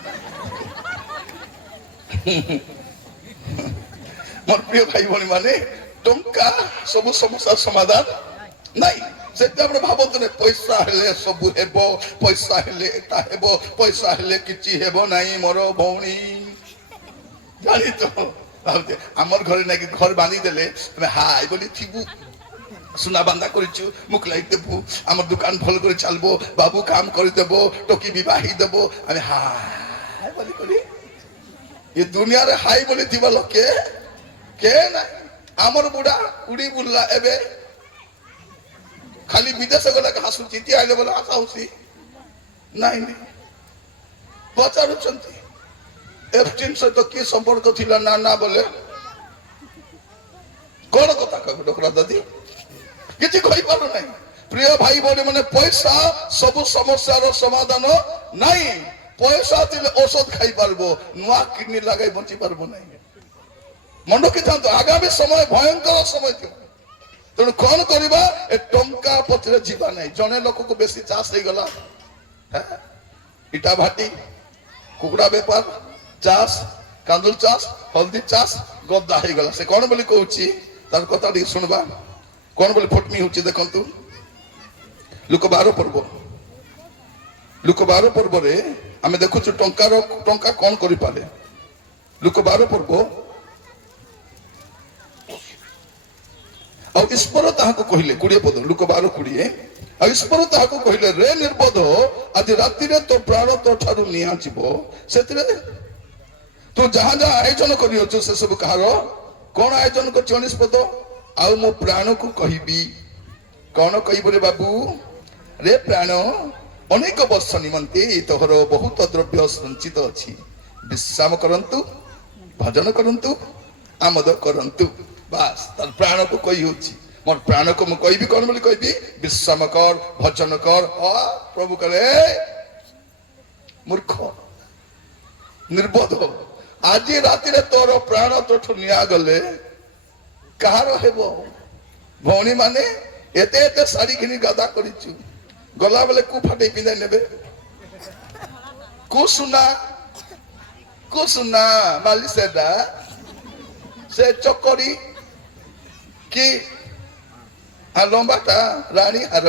মোর প্রিয় ভাই ভଉଣୀ মানে টঙ্কা সবু সমস্যার সমাধান নাই। সেটা আমরা ভাবন্তু না পয়সা হেলে সবু হেব, পয়সা হেলে এটা হেব, পয়সা হেলে কিছু হেব নাই। মোর ভଉଣୀ জানি তো ভাবছে আমার ঘরে নাকি ঘর বাঁধি দেলে তুমি হাই বলি থিবু, সুনা বান্ধা করেছু, মুখ লাইট দেবু, আমার দোকান ভাল করে চালবো, বাবু কাম করে দেব, টকি বিবাহী দেব। আমি হাই বলি করি এ দুনিয়ারে হাই বলে দিবা লোকে কে নাই। ଆମର ବୁଢା ଉଡି ବୁଲିଲା ଏବେ ଖାଲି ବିଦେଶ ଗଲା ହାସୁଛି ତି ଆଇଲେ ବୋଲେ ଆଶା ହଉଛି ନାଇଁ ପଚାରୁଛନ୍ତି ଏଫଟିନ୍ ସହିତ କି ସମ୍ପର୍କ ଥିଲା ନା ନା ବୋଲେ କଣ କଥା କହିବେ ଡୋକରା ଦାଦି କିଛି କହିପାରୁ ନାହିଁ। ପ୍ରିୟ ଭାଇ ଭଉଣୀ ମାନେ ପଇସା ସବୁ ସମସ୍ୟାର ସମାଧାନ ନାହିଁ। ପଇସା ଥିଲେ ଔଷଧ ଖାଇପାରିବ, ନୂଆ କିଡନୀ ଲଗାଇ ବଞ୍ଚି ପାରିବ ନାହିଁ। ମନେ ରଖିଥାନ୍ତୁ ଆଗାମୀ ସମୟ ଭୟଙ୍କର ସମୟ ଥିବ। ତେଣୁ କଣ କରିବା ଏ ଟଙ୍କା ପଛରେ ଯିବା ନାହିଁ। ଜଣେ ଲୋକକୁ ବେଶୀ ଚାଷ ହେଇଗଲା ଇଟା ଭାଟି କୁକୁଡ଼ା ବେପାର ଚାଷ କାନ୍ଦୁଲ ଚାଷ ହଳଦୀ ଚାଷ ଗଦା ହେଇଗଲା। ସେ କଣ ବୋଲି କହୁଛି ତାର କଥା ଟିକେ ଶୁଣବା କଣ ବୋଲି ଫଟମି ହଉଛି ଦେଖନ୍ତୁ। ଲୁକ 12 ପର୍ବରେ ଆମେ ଦେଖୁଛୁ ଟଙ୍କା କଣ କରିପାରେ। ଲୁକ 12 ପର୍ବ ଆଉ ଈଶ୍ୱର ତାହାକୁ କହିଲେ 20 ପଦ ଲୁକ 12:20 ଆଉ ଈଶ୍ୱର ତାହାକୁ କହିଲେ ରେ ନିର୍ବୋଧ ଆଜି ରାତିରେ ତୋ ପ୍ରାଣ ତୋ ଠାରୁ ନିଆଯିବ। ସେଥିରେ ତୁ ଯାହା ଯାହା ଆୟୋଜନ କରିଅଛୁ ସେ ସବୁ କାହାର କଣ ଆୟୋଜନ କରିଛୁ 19 ପଦ ଆଉ ମୋ ପ୍ରାଣକୁ କହିବି। କଣ କହିବ ରେ ବାବୁ ରେ ପ୍ରାଣ ଅନେକ ବର୍ଷ ନିମନ୍ତେ ତୋର ବହୁତ ଦ୍ରବ୍ୟ ସଞ୍ଚିତ ଅଛି। ବିଶ୍ରାମ କରନ୍ତୁ ଭଜନ କରନ୍ତୁ ଆମୋଦ କରନ୍ତୁ। ବାସ୍ ତାର ପ୍ରାଣକୁ କହି ହଉଛି ମୋର ପ୍ରାଣକୁ ମୁଁ କହିବି କଣ ବୋଲି କହିବି ବିଶ୍ରାମ କର ଭଜନ କର। ପ୍ରଭୁ କରେ ମୂର୍ଖ ନିର୍ବୋଧ ଆଜି ରାତିରେ ତୋର ପ୍ରାଣ ତୋଠୁ ନିଆଗଲେ କାହାର ହେବ। ଭଉଣୀ ମାନେ ଏତେ ଏତେ ଶାଢୀ କିଣି ଗାଦା କରିଛୁ ଗଲା ବେଲେ କୁ ଫାଟେଇ ପିନ୍ଧାଇ ନେବେ କୁ ସୁନା ମାଲି ସେଟା ସେ ଚକରି କି ଲମ୍ବାଟା ରାଣୀ ହାର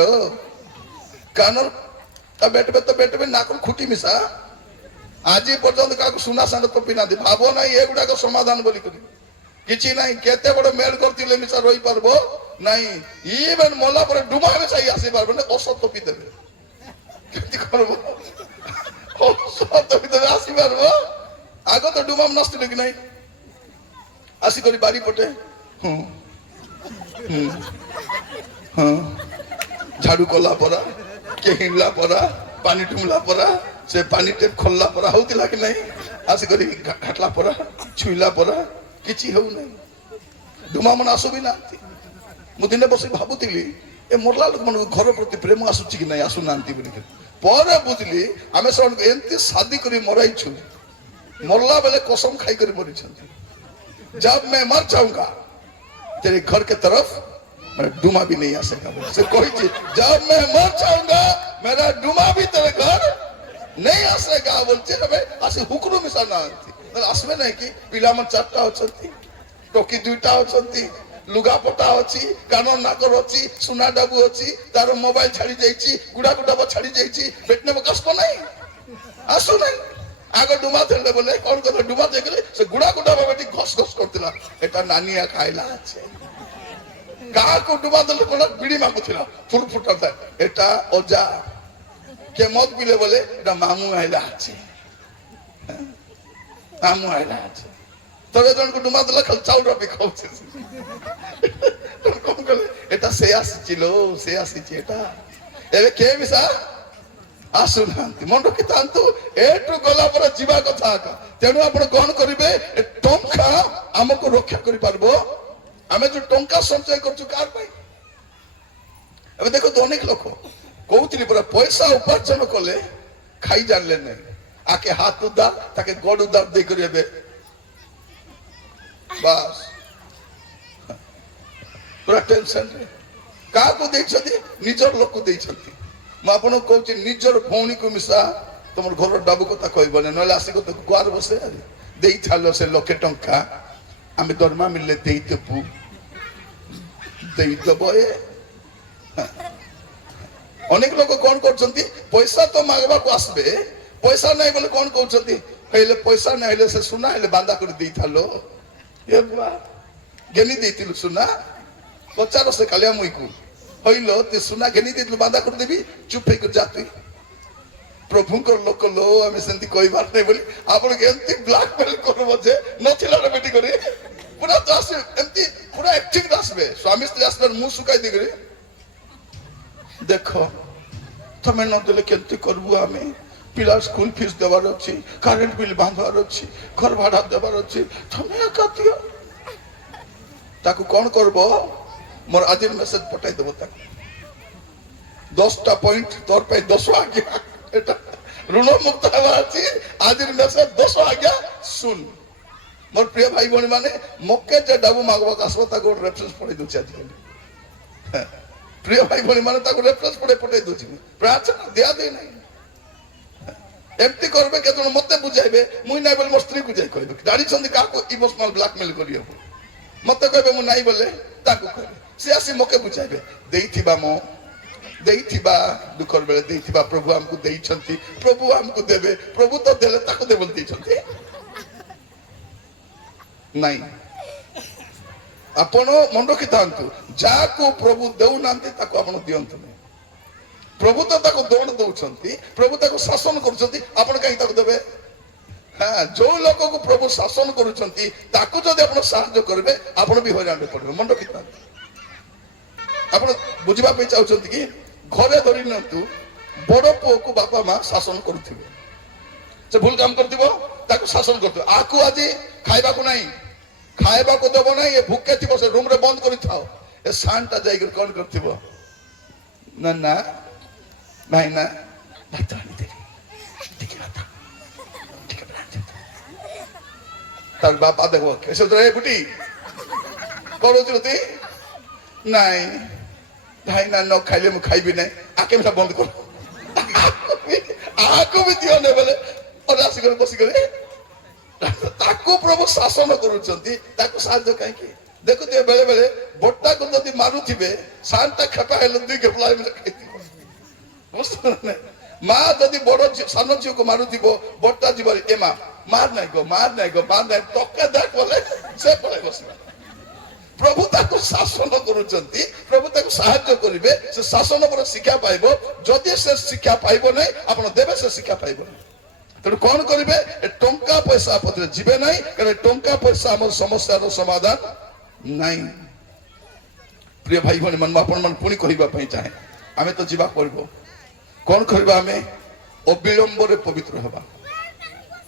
କାନ ବେଟବେ ନାକ ଖୁଟି ମିଶା ଆଜି ପର୍ଯ୍ୟନ୍ତ କାହାକୁ ସୁନା ସାଙ୍ଗେ ତ ପିନାନ୍ତି। ଭାବ ନାହିଁ ଏଗୁଡାକ ସମାଧାନ ବୋଲି କରି କିଛି ନାହିଁ। କେତେ ବଡ ମେଲ କରିଥିଲେ ମିଶା ରହିପାରିବ ନାଇଁ। ଇଭେନ ମଲା ପରେ ଡୁମା ମିଶା ଆସିପାରିବ ନା ଔଷଧ ତୋପି ଦେବେ କେମିତି କରିବ ଔଷଧ ତୋପି ଦେବେ ଆସିପାରିବ। ଆଗ ତ ଡୁମା ନଥିଲେ କି ନାହିଁ ଆସିକରି ବାରି ପଟେ ଝାଡୁ କଲା ପରା କେ ହିଁଲା ପରା ପାନି ଟୁମଲା ପରା ସେ ପାନି ଟେପ ଖୋଲିଲା ପରା ହଉଥିଲା କି ନାହିଁ ଆସିକରି ଘାଟଲା ପରା ଛୁଇଁଲା ପରା କିଛି ହଉନାହିଁ। ଡୁମା ମାନେ ଆସୁ ବି ନାହାନ୍ତି। ମୁଁ ଦିନେ ବସି ଭାବୁଥିଲି ଏ ମରଲା ଲୋକମାନଙ୍କୁ ଘର ପ୍ରତି ପ୍ରେମ ଆସୁଛି କି ନାହିଁ ଆସୁନାହାନ୍ତି ବୋଲିକି ପରେ ବୁଝିଲି ଆମେ ସେମାନଙ୍କୁ ଏମିତି ଶାଦି କରି ମରାଇଛୁ ମରଲା ବେଲେ କସମ ଖାଇକରି ମରିଛନ୍ତି। जब मैं मर जाऊंगा तेरे घर के तरफ मेरा डुमा भी नहीं आ सकेगा। से कोई चीज जब मैं मर जाऊंगा मेरा डुमा भी तेरे घर नहीं आ सकेगा बोलते ना आसे हुकुरु मिसा ना आसवे नहीं कि पिला मन 4टा अछंती टोकी 2टा अछंती लुगा पटा अछि कानो नाकर अछि सुना डाबू अछि तार मोबाइल छाड़ी जाईची गुडा गुडा छाड़ी जाईची बेटने में कष्ट नहीं आसु नहीं आगे डुमा थे बोले कौन कर डुमा देखले से गुडा गुडा बेटी घस घस करतिला एटा नानिया खाइला আছে का को डुमा दले कोन बिड़ी मांगुथिला फुट फुटता एटा ओजा के मत बिले बोले एटा मामू आइला আছে मामू आइला আছে तोरे जन को डुमा दले खल चाउल रबी खाउछे तो कोन कहले एटा से आसीचिलो से आसीची एटा एबे के मिसा आसुनांती मन रखिथांतु एठु गला पर जीवा कथा का तेणु आपण कोन करिवे ए टंका हमको रक्षा करि पारबो। आमे जो टंका संचय करछु कार पाई अब देखो तो अनेक लोक कहउतली पर पैसा उपार्जन कले खाई जानले नै आके हाथ उदार ताके गोड़ उदार दे करिवे बस पूरा टेंशन रे का को देछथि निजर लोक को देछथि ମୁଁ ଆପଣଙ୍କୁ କହୁଛି ନିଜର ଭଉଣୀକୁ ମିଶା ତମର ଘର ଡାବୁ କଥା କହିବନି ନହେଲେ ଆସିକି ତ ଗୁଆର ବସେ ଦେଇଥାଲ ସେ 1,00,000 ଟଙ୍କା ଆମେ ଦରମା ମିଳିଲେ ଦେଇଦେବୁ ଦେଇଦେବ। ଅନେକ ଲୋକ କଣ କରୁଛନ୍ତି ପଇସା ତ ମାଗବାକୁ ଆସିବେ ପଇସା ନାହିଁ ବୋଲି କଣ କହୁଛନ୍ତି କହିଲେ ପଇସା ନାହିଁ ହେଲେ ସେ ସୁନା ହେଲେ ବାନ୍ଧା କରି ଦେଇଥାଲ ଏ ବୁଆ ଗେନି ଦେଇଥିଲୁ ସୁନା ପଚାର ସେ କାଳିଆ ମୁଇକୁ হইল তে সুনা ঘেনি দিলু বাঁধা করে দেবি চুপ হয়ে যাতি প্রভুঙ্কর লোক লো আমি সেমতি কইবার নাই বলি আপন এমতি ব্ল্যাকমেল করব যে নথিলা বেটি করে পুরা তো আসে এমতি পুরা একটিং আসবে স্বামী স্ত্রী আসবে মুখ শুকাই দিগরে দেখ তুমি নদেলে কেমতি করবু আমি পিলার স্কুল ফিস দেবার অছি কারেন্ট বিল বাঁধবার অছি ঘর ভাড়া দেবার অছি তুমি একা দিও তাকে কোন করব মোর আজির মেসেজ পঠাই দেব তাকে 10টা পয়েন্ট তোর পাই 10 আগে এটা ঋণ মুক্ত হবার আছে আজির মেসেজ 10 আগে শুন মোর প্রিয় ভাই বোন মানে মক্কে যে ডাবু মাগবাক আসবো তাকে রেফারেন্স পড়াই দଉଛି আজকাল প্রিয় ভাই বোন মানে তাকে রেফারেন্স পড়াই দଉଛି প্রার্থনা দেয়া দেই নাই এমতি করবে কেতন মতে বুঝাইবে মুই নাই বলে মোর স্ত্রী বুঝাই কইবে জানিছন্তি কাকু ইমোশনাল ব্ল্যাকমেল করিও মতে কইবে মু নাই বলে তাকু কইবে সে আসি মকে বুঝাইবে দেইথিবা মো ଦେଇଥିବା ଦୁଃଖର ବେଳେ ଦେଇଥିବା ପ୍ରଭୁ ଆମକୁ ଦେଇଛନ୍ତି ପ୍ରଭୁ ଆମକୁ ଦେବେ ପ୍ରଭୁ ତ ଦେଲେ ତାକୁ ଦେବ ଦେଇଛନ୍ତି ନାଇଁ ଆପଣ ମନେ ରଖିଥାନ୍ତୁ ଯାହାକୁ ପ୍ରଭୁ ଦେଉନାହାନ୍ତି ତାକୁ ଆପଣ ଦିଅନ୍ତୁ ନାହିଁ ପ୍ରଭୁ ତ ତାକୁ ଦଣ୍ଡ ଦଉଛନ୍ତି ପ୍ରଭୁ ତାକୁ ଶାସନ କରୁଛନ୍ତି ଆପଣ କାହିଁକି ତାକୁ ଦେବେ হ্যাঁ ଯୋଉ ଲୋକକୁ ପ୍ରଭୁ ଶାସନ କରୁଛନ୍ତି ତାକୁ ଯଦି ଆପଣ ସାହାଯ୍ୟ କରିବେ ଆପଣ ବି ହଇରାଣରେ ପଡ଼ିବେ ମନେ ରଖିଥାନ୍ତୁ ଆପଣ ବୁଝିବା ପାଇଁ ଚାହୁଁଛନ୍ତି କି ঘরে ধরি নিয়ন্তু বড় পুଅକୁ বাপা মা শাসন କରୁଥିବେ ସେ ଭୁଲ କାମ କରିଥିବ ତାକୁ ଶାସନ କରୁଥିବ ଆକୁ ଆଜି ଖାଇବାକୁ ନାହିଁ ଖାଇବାକୁ ଦେବ ନାହିଁ ଏ ଭୁକେ ଥିବ ସେ ରୁମରେ ବନ୍ଦ କରିଥାଅ ଏ ସାନଟା ଯାଇକି କଣ କରିଥିବ ନା ନା ଭାଇ ନା ଭାତ ଆଣିଦେବି ଟିକେ ଭାତ ଟିକେ ତାର ବାପା ଦେଖବ କେସେ ରେ ବୁଟି କରୁଛୁ ତୁଇ ନାଇଁ ভাই না ন খাইলে মু খাইবি নাই আকে মিঠা বন্ধ কর আকু ବି ଦିଅ নে বলে ওরা আসি করে বসি করে তাকু প্রভু শাসন କରୁଛନ୍ତି ତାକୁ ସାହାଯ୍ୟ କାହିଁକି ଦେଖୁଥିବେ ବେଳେ ବେଳେ ବଟାକୁ ଯଦି ମାରୁଥିବେ ସାନଟା ଖେପା ହେଲେ ଦୁଇ ଖେପଲା ଏମିତି ଖାଇଥିବ ବୁଝୁଛ ମା ଯଦି ବଡ ସାନ ଝିଅକୁ ମାରୁଥିବ ବଟା ଯିବ ଏ ମା ମାର ନାଇଁ ଗো ମାର ନାଇଁ ତକେ ଦେଖ ବୋଲେ ସେ ପଳେଇ ବସିବା প্রভু তাকে শাসন করুଛନ୍ତି প্রভু তাকে সাহায্য করিবে সে শাসন পর শিক্ষা পাইব যদি সে শিক্ষা পাইব নাই আপন দেবে সে শিক্ষা পাইব না তেণু কোন করিবে এ টঙ্কা পয়সা পত্রে ଯିବେ নাই কারণ টঙ্কা পয়সা আমার সমস্যার সমাধান নাই প্রিয় ভাই ভনী মান আপন মান পুনি কহিবা পাই চাহে আমি তো ଯିବା পড়ব কোন করিবা আমি অবিলম্বরে পবিত্র হবা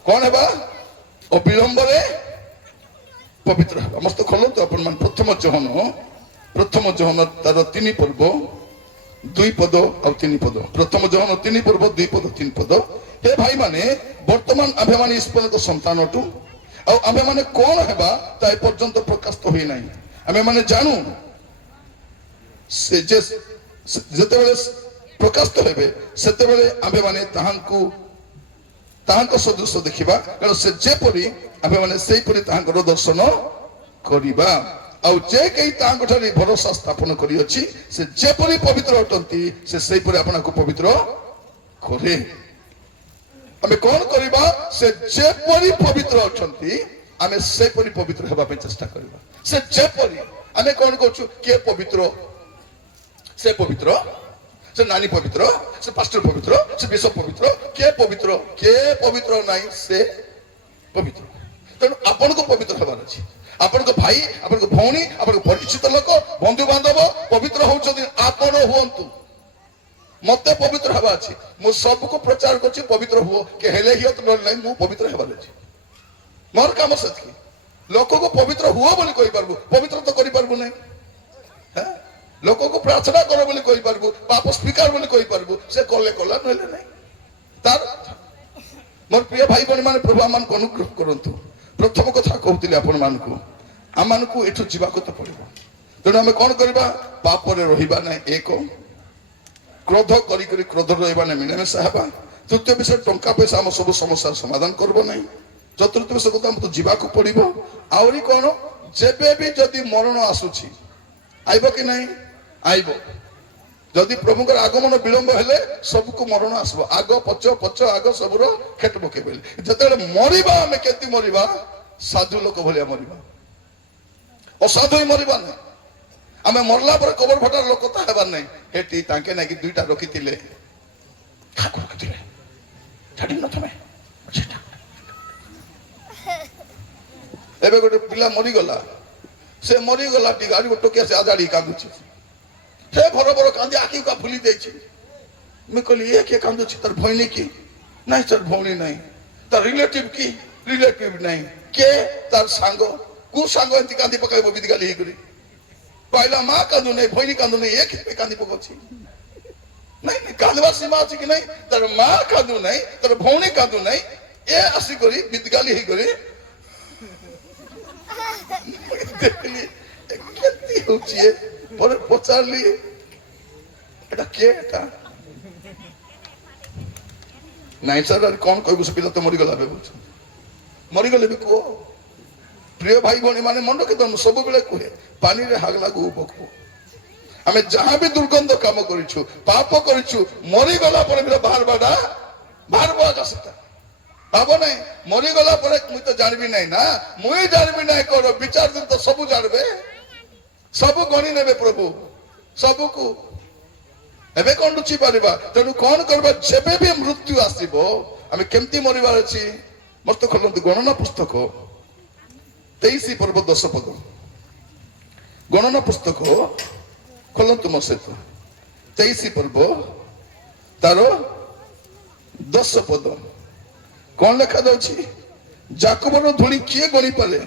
কোন হেবা অবিলম্বরে পবিত্র হবা মস্ত খোলন্তু আপন মান প্রথম যোহন তার 3 পর্ব 2 পদ আর 3 পদ প্রথম যোহন 3 পর্ব 2 পদ 3 পদ হে ভাই মানে বর্তমান আবে মানে ইস্পনত সন্তানটু আর আবে মানে কোন হেবা তাই পর্যন্ত প্রকাশিত হই নাই আবে মানে জানু সে যে যেতেবেলে প্রকাশিত হবে সেতেবেলে আবে মানে তাহাঙ্ক সদৃশ দেখিবা কারণ সে যেপরি আবে মানে সেইপরি তাহাঙ্কর দর্শন করিবা ଆଉ ଯେ କେହି ତାଙ୍କ ଠାରେ ଭରସା ସ୍ଥାପନ କରିଅଛି ସେ ଯେପରି ପବିତ୍ର ଅଟନ୍ତି ସେ ସେଇପରି ଆପଣଙ୍କୁ ପବିତ୍ର କରେ ଆମେ କଣ କରିବା ସେ ଯେପରି ପବିତ୍ର ଅଛନ୍ତି ଆମେ ସେଇପରି ପବିତ୍ର ହେବା ପାଇଁ ଚେଷ୍ଟା କରିବା ସେ ଯେପରି ଆମେ କଣ କରୁଛୁ କିଏ ପବିତ୍ର ସେ ପବିତ୍ର ସେ ନାନୀ ପବିତ୍ର ସେ ପାଷ୍ଟର ପବିତ୍ର ସେ ବିଶପ ପବିତ୍ର କିଏ ପବିତ୍ର ନାହିଁ ସେ ପବିତ୍ର ତେଣୁ ଆପଣଙ୍କୁ ପବିତ୍ର ହେବାର ଅଛି ଆପଣଙ୍କ ଭାଇ ଆପଣଙ୍କ ଭଉଣୀ ଆପଣଙ୍କ ପରିଚିତ ଲୋକ ବନ୍ଧୁ ବାନ୍ଧବ ପବିତ୍ର ହଉଛନ୍ତି ଆପଣ ହୁଅନ୍ତୁ ମତେ ପବିତ୍ର ହେବା ଅଛି ମୁଁ ସବୁକୁ ପ୍ରଚାର କରୁଛି ପବିତ୍ର ହୁଅ କି ହେଲେ ହିଁ ତ ନାହିଁ ମୁଁ ପବିତ୍ର ହେବାର ଅଛି ମୋର କାମ ସେତିକି ଲୋକକୁ ପବିତ୍ର ହୁଅ ବୋଲି କହିପାରିବୁ ପବିତ୍ର ତ କରିପାରିବୁ ନାହିଁ ଲୋକକୁ ପ୍ରାର୍ଥନା କର ବୋଲି କହିପାରିବୁ ପାପ ସ୍ୱୀକାର ବୋଲି କହିପାରିବୁ ସେ କଲେ କଲା ନହେଲେ ନାହିଁ ତାର ମୋର ପ୍ରିୟ ଭାଇ ଭଉଣୀ ମାନେ ପ୍ରଭୁ ଆମମାନଙ୍କୁ ଅନୁଗ୍ରହ କରନ୍ତୁ ପ୍ରଥମ କଥା କହୁଥିଲି ଆପଣମାନଙ୍କୁ ଆମମାନଙ୍କୁ ଏଠୁ ଯିବାକୁ ତ ପଡିବ ତେଣୁ ଆମେ କଣ କରିବା ପାପରେ ରହିବା ନାହିଁ ଏକ କ୍ରୋଧ କରି କ୍ରୋଧ ରହିବା ନାହିଁ ମିଳାମିଶା ହେବା ତୃତୀୟ ବିଷୟ ଟଙ୍କା ପଇସା ଆମ ସବୁ ସମସ୍ୟାର ସମାଧାନ କରିବ ନାହିଁ ଚତୁର୍ଥ ବିଷୟ କଥା ଆମକୁ ଯିବାକୁ ପଡିବ ଆହୁରି କଣ ଯେବେ ବି ଯଦି ମରଣ ଆସୁଛି ଆଇବ କି ନାହିଁ ଆଇବ ଯଦି ପ୍ରଭୁଙ୍କର ଆଗମନ ବିଳମ୍ବ ହେଲେ ସବୁକୁ ମରଣ ଆସିବ ଆଗ ପଛ ଆଗ ସବୁର ଖେଟ ପକେଇବେ ଯେତେବେଳେ ମରିବା ଆମେ କେମିତି ମରିବା ସାଧୁ ଲୋକ ଭଳିଆ ମରିବା ଅସାଧୁ ହିଁ ମରିବା ନାହିଁ ଆମେ ମରିଲା ପରେ କବର ଫଟାର ଲୋକ ତ ହେବାର ନାହିଁ ହେଠି ତାଙ୍କେ ନାଇକି ଦୁଇଟା ରଖିଥିଲେ ଛାଡ଼ିନ ତମେ ଏବେ ଗୋଟେ ପିଲା ମରିଗଲା ସେ ମରିଗଲା ଟି ଗାଡ଼ି ଟୋକିଆ ସେ ଆଜାଡ଼ି କାନ୍ଦୁଛି ସେ ଭର ଭର କାନ୍ଦି ଆଖି କା ଫୁଲି ଦେଇଛି ମୁଁ କହିଲି ଇଏ କିଏ କାନ୍ଦୁଛି ତାର ଭଉଣୀ କି ନାଇଁ ତାର ଭଉଣୀ ନାହିଁ ତାର ରିଲେଟିଭ କି ରିଲେଟିଭ ନାହିଁ କିଏ ତାର ସାଙ୍ଗ କୋଉ ସାଙ୍ଗ ଏମିତି କାନ୍ଦି ପକାଇବ ବିଧି ଗାଲି ହେଇକରି କହିଲା ମା କାନ୍ଦୁ ନାହିଁ ଭଉଣୀ କାନ୍ଦୁ ନାହିଁ ଏ କେତେ କାନ୍ଦି ପକାଉଛି ନାଇଁ କାନ୍ଦବା ସୀମା ଅଛି କି ନାଇଁ ତାର ମା କାନ୍ଦୁ ନାହିଁ ତାର ଭଉଣୀ କାନ୍ଦୁ ନାହିଁ ଏ ଆସିକରି ବିଧି ଗାଲି ହେଇକରି ଦେଖିଲି କେମିତି ହଉଛି ପରେ ପଚାରିଲି এটা কে এটা ନାଇଁ ସାର୍ ଆରେ କଣ କହିବୁ ସେ ପିଲା ତ ମରିଗଲା ଏବେ କହୁଛ ମରିଗଲେ ବି କୁହ ପ୍ରିୟ ଭାଇ ଭଉଣୀ ମାନେ ମନ ରଖିଥାନ୍ତୁ ସବୁବେଳେ କୁହେ ପାଣିରେ ହାଗଲାକୁ ପକଉ ଆମେ ଯାହା ବି ଦୁର୍ଗନ୍ଧ କାମ କରିଛୁ ପାପ କରିଛୁ ମରିଗଲା ପରେ ବି ବାହାରବାଟା ବାହାରବ ଆକା ସେଟା ଭାବ ନାହିଁ ମରିଗଲା ପରେ ମୁଇଁ ତ ଜାଣିବି ନାହିଁ ନା ମୁଇଁ ଜାଣିବି ନାହିଁ କର ବିଚାର ଦିନ ତ ସବୁ ଜାଣିବେ ସବୁ ଗଣି ନେବେ ପ୍ରଭୁ ସବୁକୁ ଏବେ କଣ ଲୁଚି ପାରିବା ତେଣୁ କଣ କରିବା ଯେବେ ବି ମୃତ୍ୟୁ ଆସିବ ଆମେ କେମିତି ମରିବାର ଅଛି ମସ୍ତ ଖୋଲନ୍ତୁ ଗଣନା ପୁସ୍ତକ 23 ପର୍ବ 10 ପଦ ଗଣନା ପୁସ୍ତକ ଖୋଲନ୍ତୁ ମୋ ସହିତ 23 ପର୍ବ ତାର 10 ପଦ କଣ ଲେଖା ଯାଉଛି ଯାକବର ଧୂଳି କିଏ ଗଣିପାରେ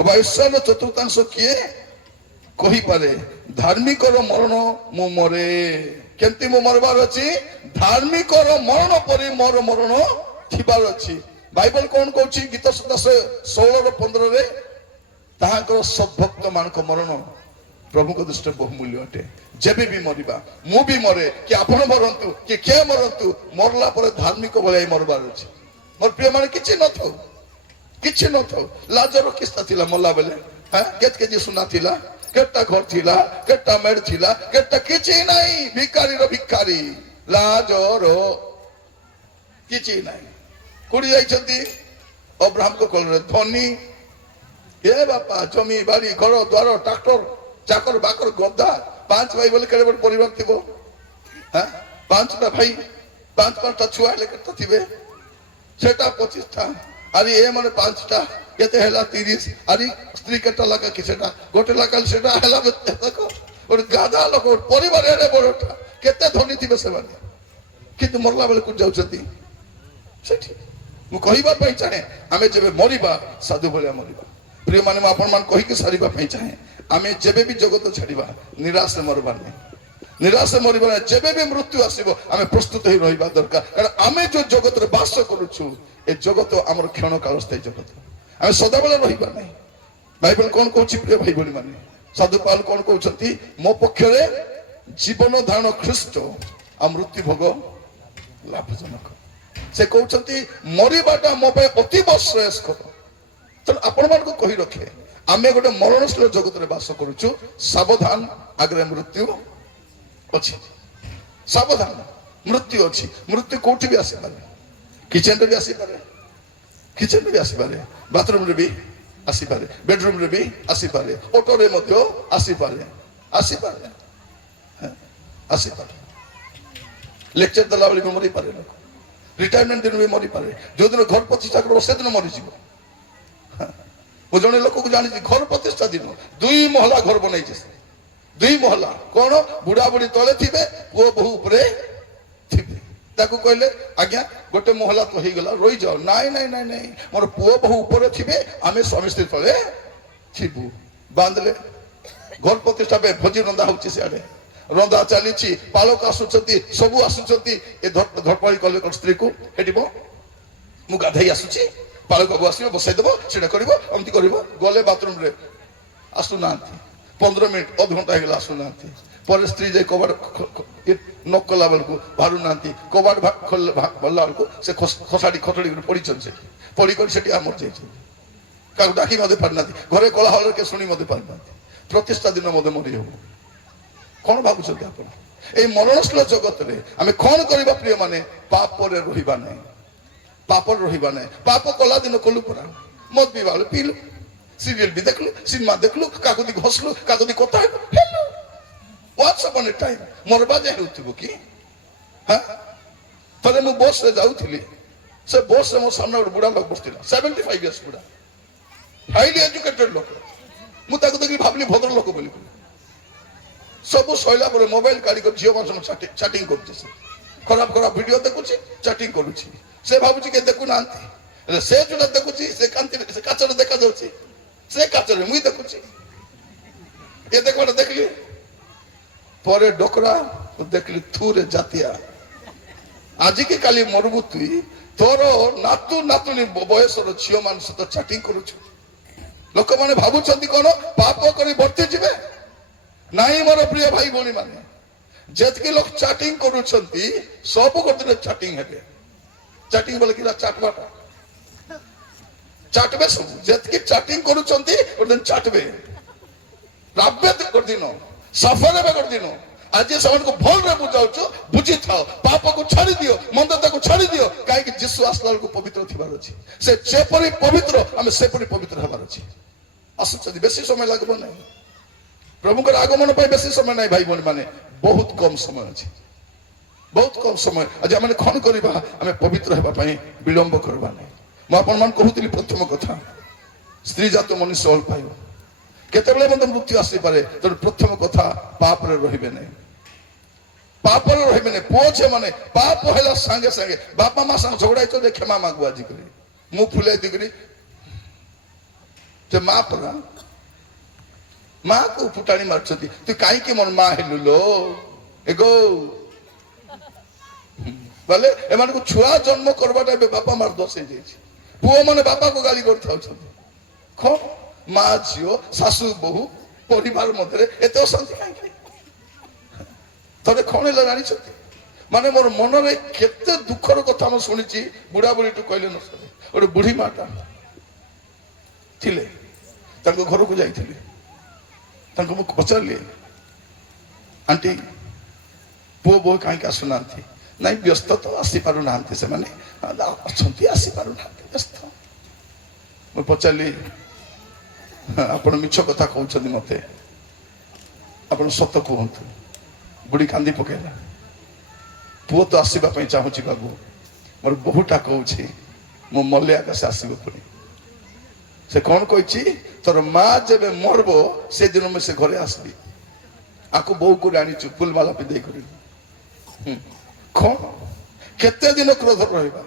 ଅବା ଈଶ୍ୱରର ଚତୁର୍ଥାଂଶ କିଏ କହିପାରେ ଧାର୍ମିକର ମରଣ ମୁଁ ମରେ କେମିତି ମୁଁ ମରବାର ଅଛି ଧାର୍ମିକର ମରଣ ପରି ମୋର ମରଣ ଥିବାର ଅଛି ବାଇବଲ କଣ କହୁଛି ଗୀତ 16:15 ତାହାଙ୍କର ସଦ୍ଭକ୍ତ ମାନଙ୍କ ମରଣ ପ୍ରଭୁଙ୍କ ଦୃଷ୍ଟିରେ ବହୁମୂଲ୍ୟ ଅଟେ ଯେବେ ବି ମରିବା ମୁଁ ବି ମରେ କି ଆପଣ ମରନ୍ତୁ କି କିଏ ମରନ୍ତୁ ମରଲା ପରେ ଧାର୍ମିକ ଭଳିଆ ମରବାର ଅଛି ମୋର ପ୍ରିୟ ମାନେ କିଛି ନଥାଉ ଲାଜର କିସ୍ତା ଥିଲା ମଲା ବେଲେ କେତେ କେଜି ସୁନା ଥିଲା କେଟା ଘର ଥିଲା କେଟା ମେଡ ଥିଲା କେଟା କିଛି ନାହିଁ ଭିକାରୀର ଭିକାରୀ ଲାଜର କିଛି ନାହିଁ କୋଉଠି ଯାଇଛନ୍ତି ଅବ୍ରାହ୍ମଙ୍କ କୋଳରେ ଧନୀ ଏ ବାପା ଜମି ବାଡି ଘର ଦ୍ୱାର ଟ୍ରାକ୍ଟର ଚାକର ବାକର ଗଦା 5 ଭାଇ ବୋଲି କେଡ଼େ ବଡ଼ ପରିବାର ଥିବ 5ଟା ଭାଇ 5ଟା ଛୁଆ ହେଲେ କେତେ ଥିବେ ସେଟା 25ଟା ଆରେ ଏ ମାନେ 5ଟା କେତେ ହେଲା 30 ଆରେ ସ୍ତ୍ରୀ କେତେ ଲାଖା କି ସେଟା ଗୋଟେ ଲାଖା ସେଟା ହେଲା ଦେଖ ଗୋଟେ ଗାଧା ଲୋକ ପରିବାର ଏଡ଼େ ବଡ଼ଟା କେତେ ଧନୀ ଥିବେ ସେମାନେ କିନ୍ତୁ ମରଲା ବେଳେ କୋଉଠି ଯାଉଛନ୍ତି ସେଠି ମୁଁ କହିବା ପାଇଁ ଚାହେଁ ଆମେ ଯେବେ ମରିବା ସାଧୁ ଭଳିଆ ମରିବା ପ୍ରିୟ ମାନେ ମୁଁ ଆପଣମାନଙ୍କୁ କହିକି ସାରିବା ପାଇଁ ଚାହେଁ ଆମେ ଯେବେ ବି ଜଗତ ଛାଡ଼ିବା ନିରାଶରେ ମରିବାର ନାହିଁ ନିରାଶରେ ମରିବା ନାହିଁ ଯେବେ ବି ମୃତ୍ୟୁ ଆସିବ ଆମେ ପ୍ରସ୍ତୁତ ହେଇ ରହିବା ଦରକାର କାରଣ ଆମେ ଯୋଉ ଜଗତରେ ବାସ କରୁଛୁ ଏ ଜଗତ ଆମର କ୍ଷଣ କାଳସ୍ଥାୟୀ ଜଗତ ଆମେ ସଦାବେଳେ ରହିବା ନାହିଁ ବାଇବେଲ କଣ କହୁଛି ପ୍ରିୟ ଭାଇ ଭଉଣୀ ମାନେ ସାଧୁ ପାଉଲ କଣ କହୁଛନ୍ତି ମୋ ପକ୍ଷରେ ଜୀବନ ଧାରଣ ଖ୍ରୀଷ୍ଟ ଆଉ ମୃତ୍ୟୁ ଭୋଗ ଲାଭଜନକ ସେ କହୁଛନ୍ତି ମରିବାଟା ମୋ ପାଇଁ ଅତୀବ ଶ୍ରେୟସ୍କର ତେଣୁ ଆପଣମାନଙ୍କୁ କହି ରଖେ ଆମେ ଗୋଟେ ମରଣଶୀଳ ଜଗତରେ ବାସ କରୁଛୁ ସାବଧାନ ଆଗରେ ମୃତ୍ୟୁ ଅଛି ସାବଧାନ ମୃତ୍ୟୁ ଅଛି ମୃତ୍ୟୁ କୋଉଠି ବି ଆସିପାରେ କିଚେନରେ ବି ଆସିପାରେ ବାଥରୁମରେ ବି ଆସିପାରେ ବେଡରୁମରେ ବି ଆସିପାରେ ଅଟୋରେ ମଧ୍ୟ ଆସିପାରେ ଲେକ୍ଚର ଦେଲା ବେଳେ ବି ମରିପାରେ ଲୋକ ରିଟାୟାରମେଣ୍ଟ ଦିନ ବି ମରିପାରେ ଯୋଉଦିନ ଘର ପ୍ରତିଷ୍ଠା କରିବ ସେଦିନ ମରିଯିବ ମୁଁ ଜଣେ ଲୋକକୁ ଜାଣିଛି ଘର ପ୍ରତିଷ୍ଠା ଦିନ 2 ମହଲା ଘର ବନେଇছে 2 ମହଲା କଣ ବୁଢା ବୁଢୀ ତଳେ ଥିବେ ପୁଅ ବୋହୂ ଉପରେ ଥିବେ ତାକୁ କହିଲେ ଆଜ୍ଞା ଗୋଟେ ମହଲା ତ ହେଇଗଲା ରହିଯାଅ ନାଇଁ ମୋର ପୁଅ ବୋହୂ ଉପରେ ଥିବେ ଆମେ ସ୍ୱାମୀ ସ୍ତ୍ରୀ ତଳେ ଥିବୁ ବାନ୍ଧିଲେ ଘର ପ୍ରତିଷ୍ଠା ପାଇଁ ଭୋଜି ରନ୍ଧା ହଉଛି ସିଆଡେ ରନ୍ଧା ଚାଲିଛି ପାଳକ ଆସୁଛନ୍ତି ସବୁ ଆସୁଛନ୍ତି ଏ ଧରପାଳି କଲେ ସ୍ତ୍ରୀକୁ ହେଠିବ ମୁଁ ଗାଧେଇ ଆସୁଛି ପାଳକକୁ ଆସିବ ବସାଇଦେବ ସେଟା କରିବ ଏମିତି କରିବ ଗଲେ ବାଥରୁମରେ ଆସୁନାହାନ୍ତି 15 ମିନିଟ୍ ଅଧଘଣ୍ଟା ହେଇଗଲା ଆସୁନାହାନ୍ତି ପରେ ସ୍ତ୍ରୀ ଯାଇ କବାଟ ନକ୍ କଲା ବେଳକୁ ବାହାରୁନାହାନ୍ତି କବାଟ ଭରିଲା ବେଳକୁ ସେ ଖସାଡ଼ି ପଡ଼ିଛନ୍ତି ସେଠି ପଡ଼ିକରି ସେଠି ଆମର ଯାଇଛନ୍ତି କାହାକୁ ଡାକି ମଧ୍ୟ ପାରିନାହାନ୍ତି ଘରେ କୋଳାହଳରେ କେ ଶୁଣି ମଧ୍ୟ ପାରିନାହାନ୍ତି ପ୍ରତିଷ୍ଠା ଦିନ ମଧ୍ୟ ମରି ହବ କଣ ଭାବୁଛନ୍ତି ଆପଣ এই মরণশীল জগତରେ ଆମେ କଣ କରିବା ପ୍ରିୟ ମାନେ ପାପରେ ରହିବା ନାହିଁ ପାପ କଲା ଦିନ କଲୁ ପରା ମଦ ପିଇବାବେଳେ ପିଇଲୁ ସିରିଏଲ ବି ଦେଖିଲୁ ସିନେମା ଦେଖିଲୁ କାହାକୁ ଦି ଘଷଲୁ କାହାକୁ ଦି କଥା ହେଲୁ ୱାଟ୍ସ ଅପନ୍ ଏ ଟାଇମ୍ ମରବା ଯାଏ ହେଉଥିବ କି ଥରେ ମୁଁ ବସରେ ଯାଉଥିଲି ସେ ବସରେ ମୋ ସାମ୍ନା ଗୋଟେ ବୁଢା ଲୋକ ବସିଥିଲା 75 ଇୟର୍ସ ବୁଢା ହାଇଲି ଏଜୁକେଟେଡ ଲୋକ ମୁଁ ତାକୁ ଦେଖିକି ଭାବିଲି ଭଦ୍ରଲୋକ ବୋଲି। ସବୁ ସଇଲା ପରେ ମୋବାଇଲ କାଢି ଝିଅ ମାନ ଚାଟିଂ କରୁଛି, ସେ ଖରାପ ଖରାପ ଭିଡିଓ ଦେଖୁଛି, ଚାଟିଂ କରୁଛି। ସେ ଭାବୁଛି କି ଦେଖୁନାହାନ୍ତି, ହେଲେ ସେ ଯୋଉଟା ଦେଖୁଛି ସେ କାନ୍ତିରେ, ସେ କାଚରେ ଦେଖାଯାଉଛି, ସେ କାଚରେ ମୁଇଁ ଦେଖୁଛି। ଏ ଦେଖବାଟା ଦେଖିଲି ପରେ ଡୋକରା ଦେଖିଲି ଥୁରେ ଜାତିଆ, ଆଜିକି କାଲି ମରବୁ ତୁଇ, ତୋର ନାତୁ ନାତୁଣୀ ବୟସର ଝିଅ ମାନ ସହିତ ଚାଟିଂ କରୁଛୁ। ଲୋକମାନେ ଭାବୁଛନ୍ତି କଣ ପାପ କରି ବର୍ତ୍ତି ଯିବେ? ନାଇଁ ମୋର ପ୍ରିୟ ଭାଇ ଭଉଣୀ ମାନେ, ଯେତିକି ଲୋକ ଚାଟିଂ କରୁଛନ୍ତି ସବୁ ଗୋଟେ ଚାଟିଂ ହେବେ। ଚାଟିଂ ବୋଲେ କି ଚାଟବାଟା ଚାଟବେ, ସବୁ ଯେତିକି ଚାଟିଂ କରୁଛନ୍ତି ଗୋଟେ ଦିନ ଚାଟବେ, ରାବେ ଗୋଟେ ଦିନ, ସଫର ହେବେ ଗୋଟେ ଦିନ। ଆଜି ସେମାନଙ୍କୁ ଭଲରେ ବୁଝାଉଛୁ, ବୁଝିଥାଅ, ପାପକୁ ଛାଡି ଦିଅ, ମନ୍ଦତାକୁ ଛାଡି ଦିଅ, କାହିଁକି ଯୀଶୁ ଆସିଲା ବେଳକୁ ପବିତ୍ର ଥିବାର ଅଛି। ସେ ଯେପରି ପବିତ୍ର ଆମେ ସେପରି ପବିତ୍ର ହେବାର ଅଛି। ଆସୁଛନ୍ତି, ବେଶୀ ସମୟ ଲାଗିବ ନାହିଁ, ପ୍ରଭୁଙ୍କର ଆଗମନ ପାଇଁ ବେଶୀ ସମୟ ନାହିଁ ଭାଇ ଭଉଣୀ ମାନେ, ବହୁତ କମ ସମୟ ଅଛି, ବହୁତ କମ ସମୟ। ଆଜି ଆମେ କଣ କରିବା? ଆମେ ପବିତ୍ର ହେବା ପାଇଁ ବିଳମ୍ବ କରିବା ନାହିଁ। ମୁଁ ଆପଣମାନଙ୍କୁ କହୁଥିଲି ପ୍ରଥମ କଥା, ସ୍ତ୍ରୀ ଜାତ ମନୁଷ୍ୟ ଅଳ୍ପ ପାଇବ, କେତେବେଳେ ମଧ୍ୟ ମୃତ୍ୟୁ ଆସିପାରେ। ତେଣୁ ପ୍ରଥମ କଥା, ପାପରେ ରହିବେ ନାହିଁ, ପାପରେ ରହିବେ ନାହିଁ। ପୁଅ ଝିଅ ମାନେ ପାପ ହେଲା ସାଙ୍ଗେ ସାଙ୍ଗେ ବାପା ମା ସାଙ୍ଗେ ଝଗଡା ହେଇଛନ୍ତି, କ୍ଷମା ମାଗୁ ଆଜି କରି ମୁଁ ଫୁଲେଇ ଦିଗରି ସେ ମା ପରା ମା କୁ ଫୁଟାଣି ମାରୁଛନ୍ତି, ତୁ କାହିଁକି ମୋର ମା ହେଲୁ ଲୋ ଏଗୋ ବୋଲେ ଏମାନଙ୍କୁ ଛୁଆ ଜନ୍ମ କରବାଟା ଏବେ ବାପା ମାର ଦୋଷ ହେଇଯାଇଛି। ପୁଅ ମାନେ ବାପାକୁ ଗାଳି କରିଥାଉଛନ୍ତି। କଣ ମା ଝିଅ ଶାଶୁ ବୋହୂ ପରିବାର ମଧ୍ୟରେ ଏତେ ଅଶାନ୍ତି କାହିଁକି? ଥରେ କଣ ହେଲା ଜାଣିଛନ୍ତି? ମାନେ ମୋର ମନରେ କେତେ ଦୁଃଖର କଥା ମୁଁ ଶୁଣିଛି। ବୁଢା ବୁଢୀଠୁ କହିଲେ ନ ସରେ, ଗୋଟେ ବୁଢୀ ମାଟା ଥିଲେ, ତାଙ୍କ ଘରକୁ ଯାଇଥିଲି, ତାଙ୍କୁ ମୁଁ ପଚାରିଲି, ଆଣ୍ଟି ପୁଅ ବୋହୂ କାହିଁକି ଆସୁନାହାନ୍ତି? ନାଇଁ ବ୍ୟସ୍ତ ତ, ଆସିପାରୁନାହାନ୍ତି, ସେମାନେ ଅଛନ୍ତି ଆସିପାରୁନାହାନ୍ତି, ବ୍ୟସ୍ତ। ମୁଁ ପଚାରିଲି, ଆପଣ ମିଛ କଥା କହୁଛନ୍ତି ମତେ, ଆପଣ ସତ କୁହନ୍ତୁ। ବୁଢୀ କାନ୍ଦି ପକେଇଲା, ପୁଅ ତ ଆସିବା ପାଇଁ ଚାହୁଁଛି ବାବୁ, ମୋର ବୋହୂଟା କହୁଛି ମୁଁ ମଲେ ଆକାଶ ଆସିବ ପୁଣି। ସେ କଣ କହିଛି? ତୋର ମା ଯେବେ ମରବ ସେଦିନ ମୁଁ ସେ ଘରେ ଆସିବି। ଆକୁ ବୋଉ କରି ଆଣିଛୁ ଫୁଲମାଲା ପିନ୍ଧେଇ କରି। କଣ କେତେ ଦିନ କ୍ରୋଧ ରହିବା?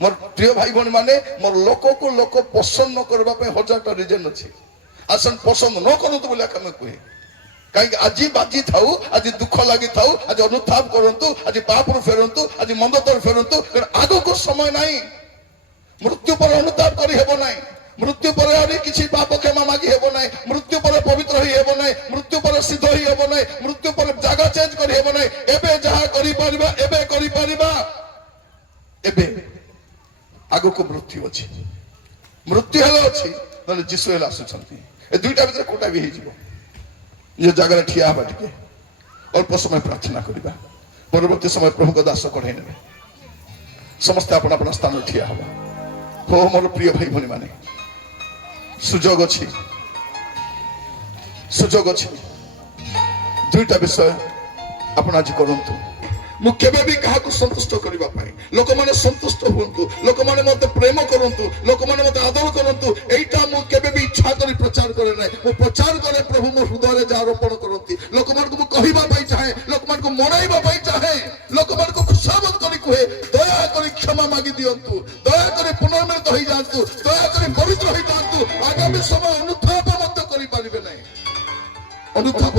ମୋର ପ୍ରିୟ ଭାଇ ଭଉଣୀ ମାନେ, ମୋର ଲୋକକୁ ଲୋକ ପସନ୍ଦ ନ କରିବା ପାଇଁ ହଜାରଟା ରିଜନ ଅଛି। ଆସନ ପସନ୍ଦ ନ କରନ୍ତୁ ବୋଲି ଆମେ କୁହେ, କାହିଁକି ଆଜି ବାଜି ଥାଉ, ଆଜି ଦୁଃଖ ଲାଗିଥାଉ, ଆଜି ଅନୁତାପ କରନ୍ତୁ, ଆଜି ପାପରୁ ଫେରନ୍ତୁ, ଆଜି ମନ୍ଦତାରୁ ଫେରନ୍ତୁ। ଆଗକୁ ସମୟ ନାହିଁ, ମୃତ୍ୟୁ ପରେ ଅନୁତାପ କରି ହେବ ନାହିଁ, ମୃତ୍ୟୁ ପରେ ଆହୁରି କିଛି ପାପ କ୍ଷମା ମାଗି ହେବ ନାହିଁ, ମୃତ୍ୟୁ ପରେ ପବିତ୍ର ହୋଇ ହେବ ନାହିଁ, ମୃତ୍ୟୁ ପରେ ସିଦ୍ଧ ହୋଇ ହେବ ନାହିଁ, ମୃତ୍ୟୁ ପରେ ଜାଗା ଚେଞ୍ଜ କରି ହେବ ନାହିଁ। ଏବେ ଯାହା କରିପାରିବା ଏବେ କରିପାରିବା। ଏବେ ଆଗକୁ ମୃତ୍ୟୁ ଅଛି, ମୃତ୍ୟୁ ହେଲେ ଅଛି, ନହେଲେ ଯୀଶୁ ହେଲେ ଆସୁଛନ୍ତି। ଏ ଦୁଇଟା ଭିତରେ କୋଉଟା ବି ହେଇଯିବ। ନିଜ ଜାଗାରେ ଠିଆ ହେବା, ଟିକେ ଅଳ୍ପ ସମୟ ପ୍ରାର୍ଥନା କରିବା, ପରବର୍ତ୍ତୀ ସମୟ ପ୍ରଭୁଙ୍କ ଦାସ କଢେଇ ନେବେ। ସମସ୍ତେ ଆପଣ ଆପଣ ସ୍ଥାନରେ ଠିଆ ହେବା। ହୋ ମୋର ପ୍ରିୟ ଭାଇ ଭଉଣୀ ମାନେ, ସୁଯୋଗ ଅଛି, ସୁଯୋଗ ଅଛି। ଦୁଇଟା ବିଷୟ ଆପଣ ଆଜି କରନ୍ତୁ। ମୁଁ କେବେ ବି କାହାକୁ ସନ୍ତୁଷ୍ଟ କରିବା ପାଇଁ, ଲୋକମାନେ ସନ୍ତୁଷ୍ଟ ହୁଅନ୍ତୁ, ଲୋକମାନେ ମତେ ପ୍ରେମ କରନ୍ତୁ, ଲୋକମାନେ ମତେ ଆଦର କରନ୍ତୁ, ଏଇଟା ମୁଁ କେବେ ବି ଇଚ୍ଛା କରି ପ୍ରଚାର କରେ ନାହିଁ। ମୁଁ ପ୍ରଚାର କରେ ପ୍ରଭୁ ମୋ ହୃଦୟରେ ଯାହା ରୋପଣ କରନ୍ତି। ଲୋକମାନଙ୍କୁ ମୁଁ କହିବା ପାଇଁ ଚାହେଁ, ଲୋକମାନଙ୍କୁ ମନାଇବା ପାଇଁ ଚାହେଁ, ଲୋକମାନଙ୍କୁ ଖୁସାମତ କରି କୁହେ, ଦୟାକରି କ୍ଷମା ମାଗି ଦିଅନ୍ତୁ, ଦୟାକରି ପୁନର୍ମିଳିତ ହେଇଯାଆନ୍ତୁ, ଦୟାକରି ପବିତ୍ର ହେଇଯାଆନ୍ତୁ। ଆଗାମୀ ସମୟ ଅନୁତାପ ମଧ୍ୟ କରିପାରିବେ ନାହିଁ, ଅନୁତାପ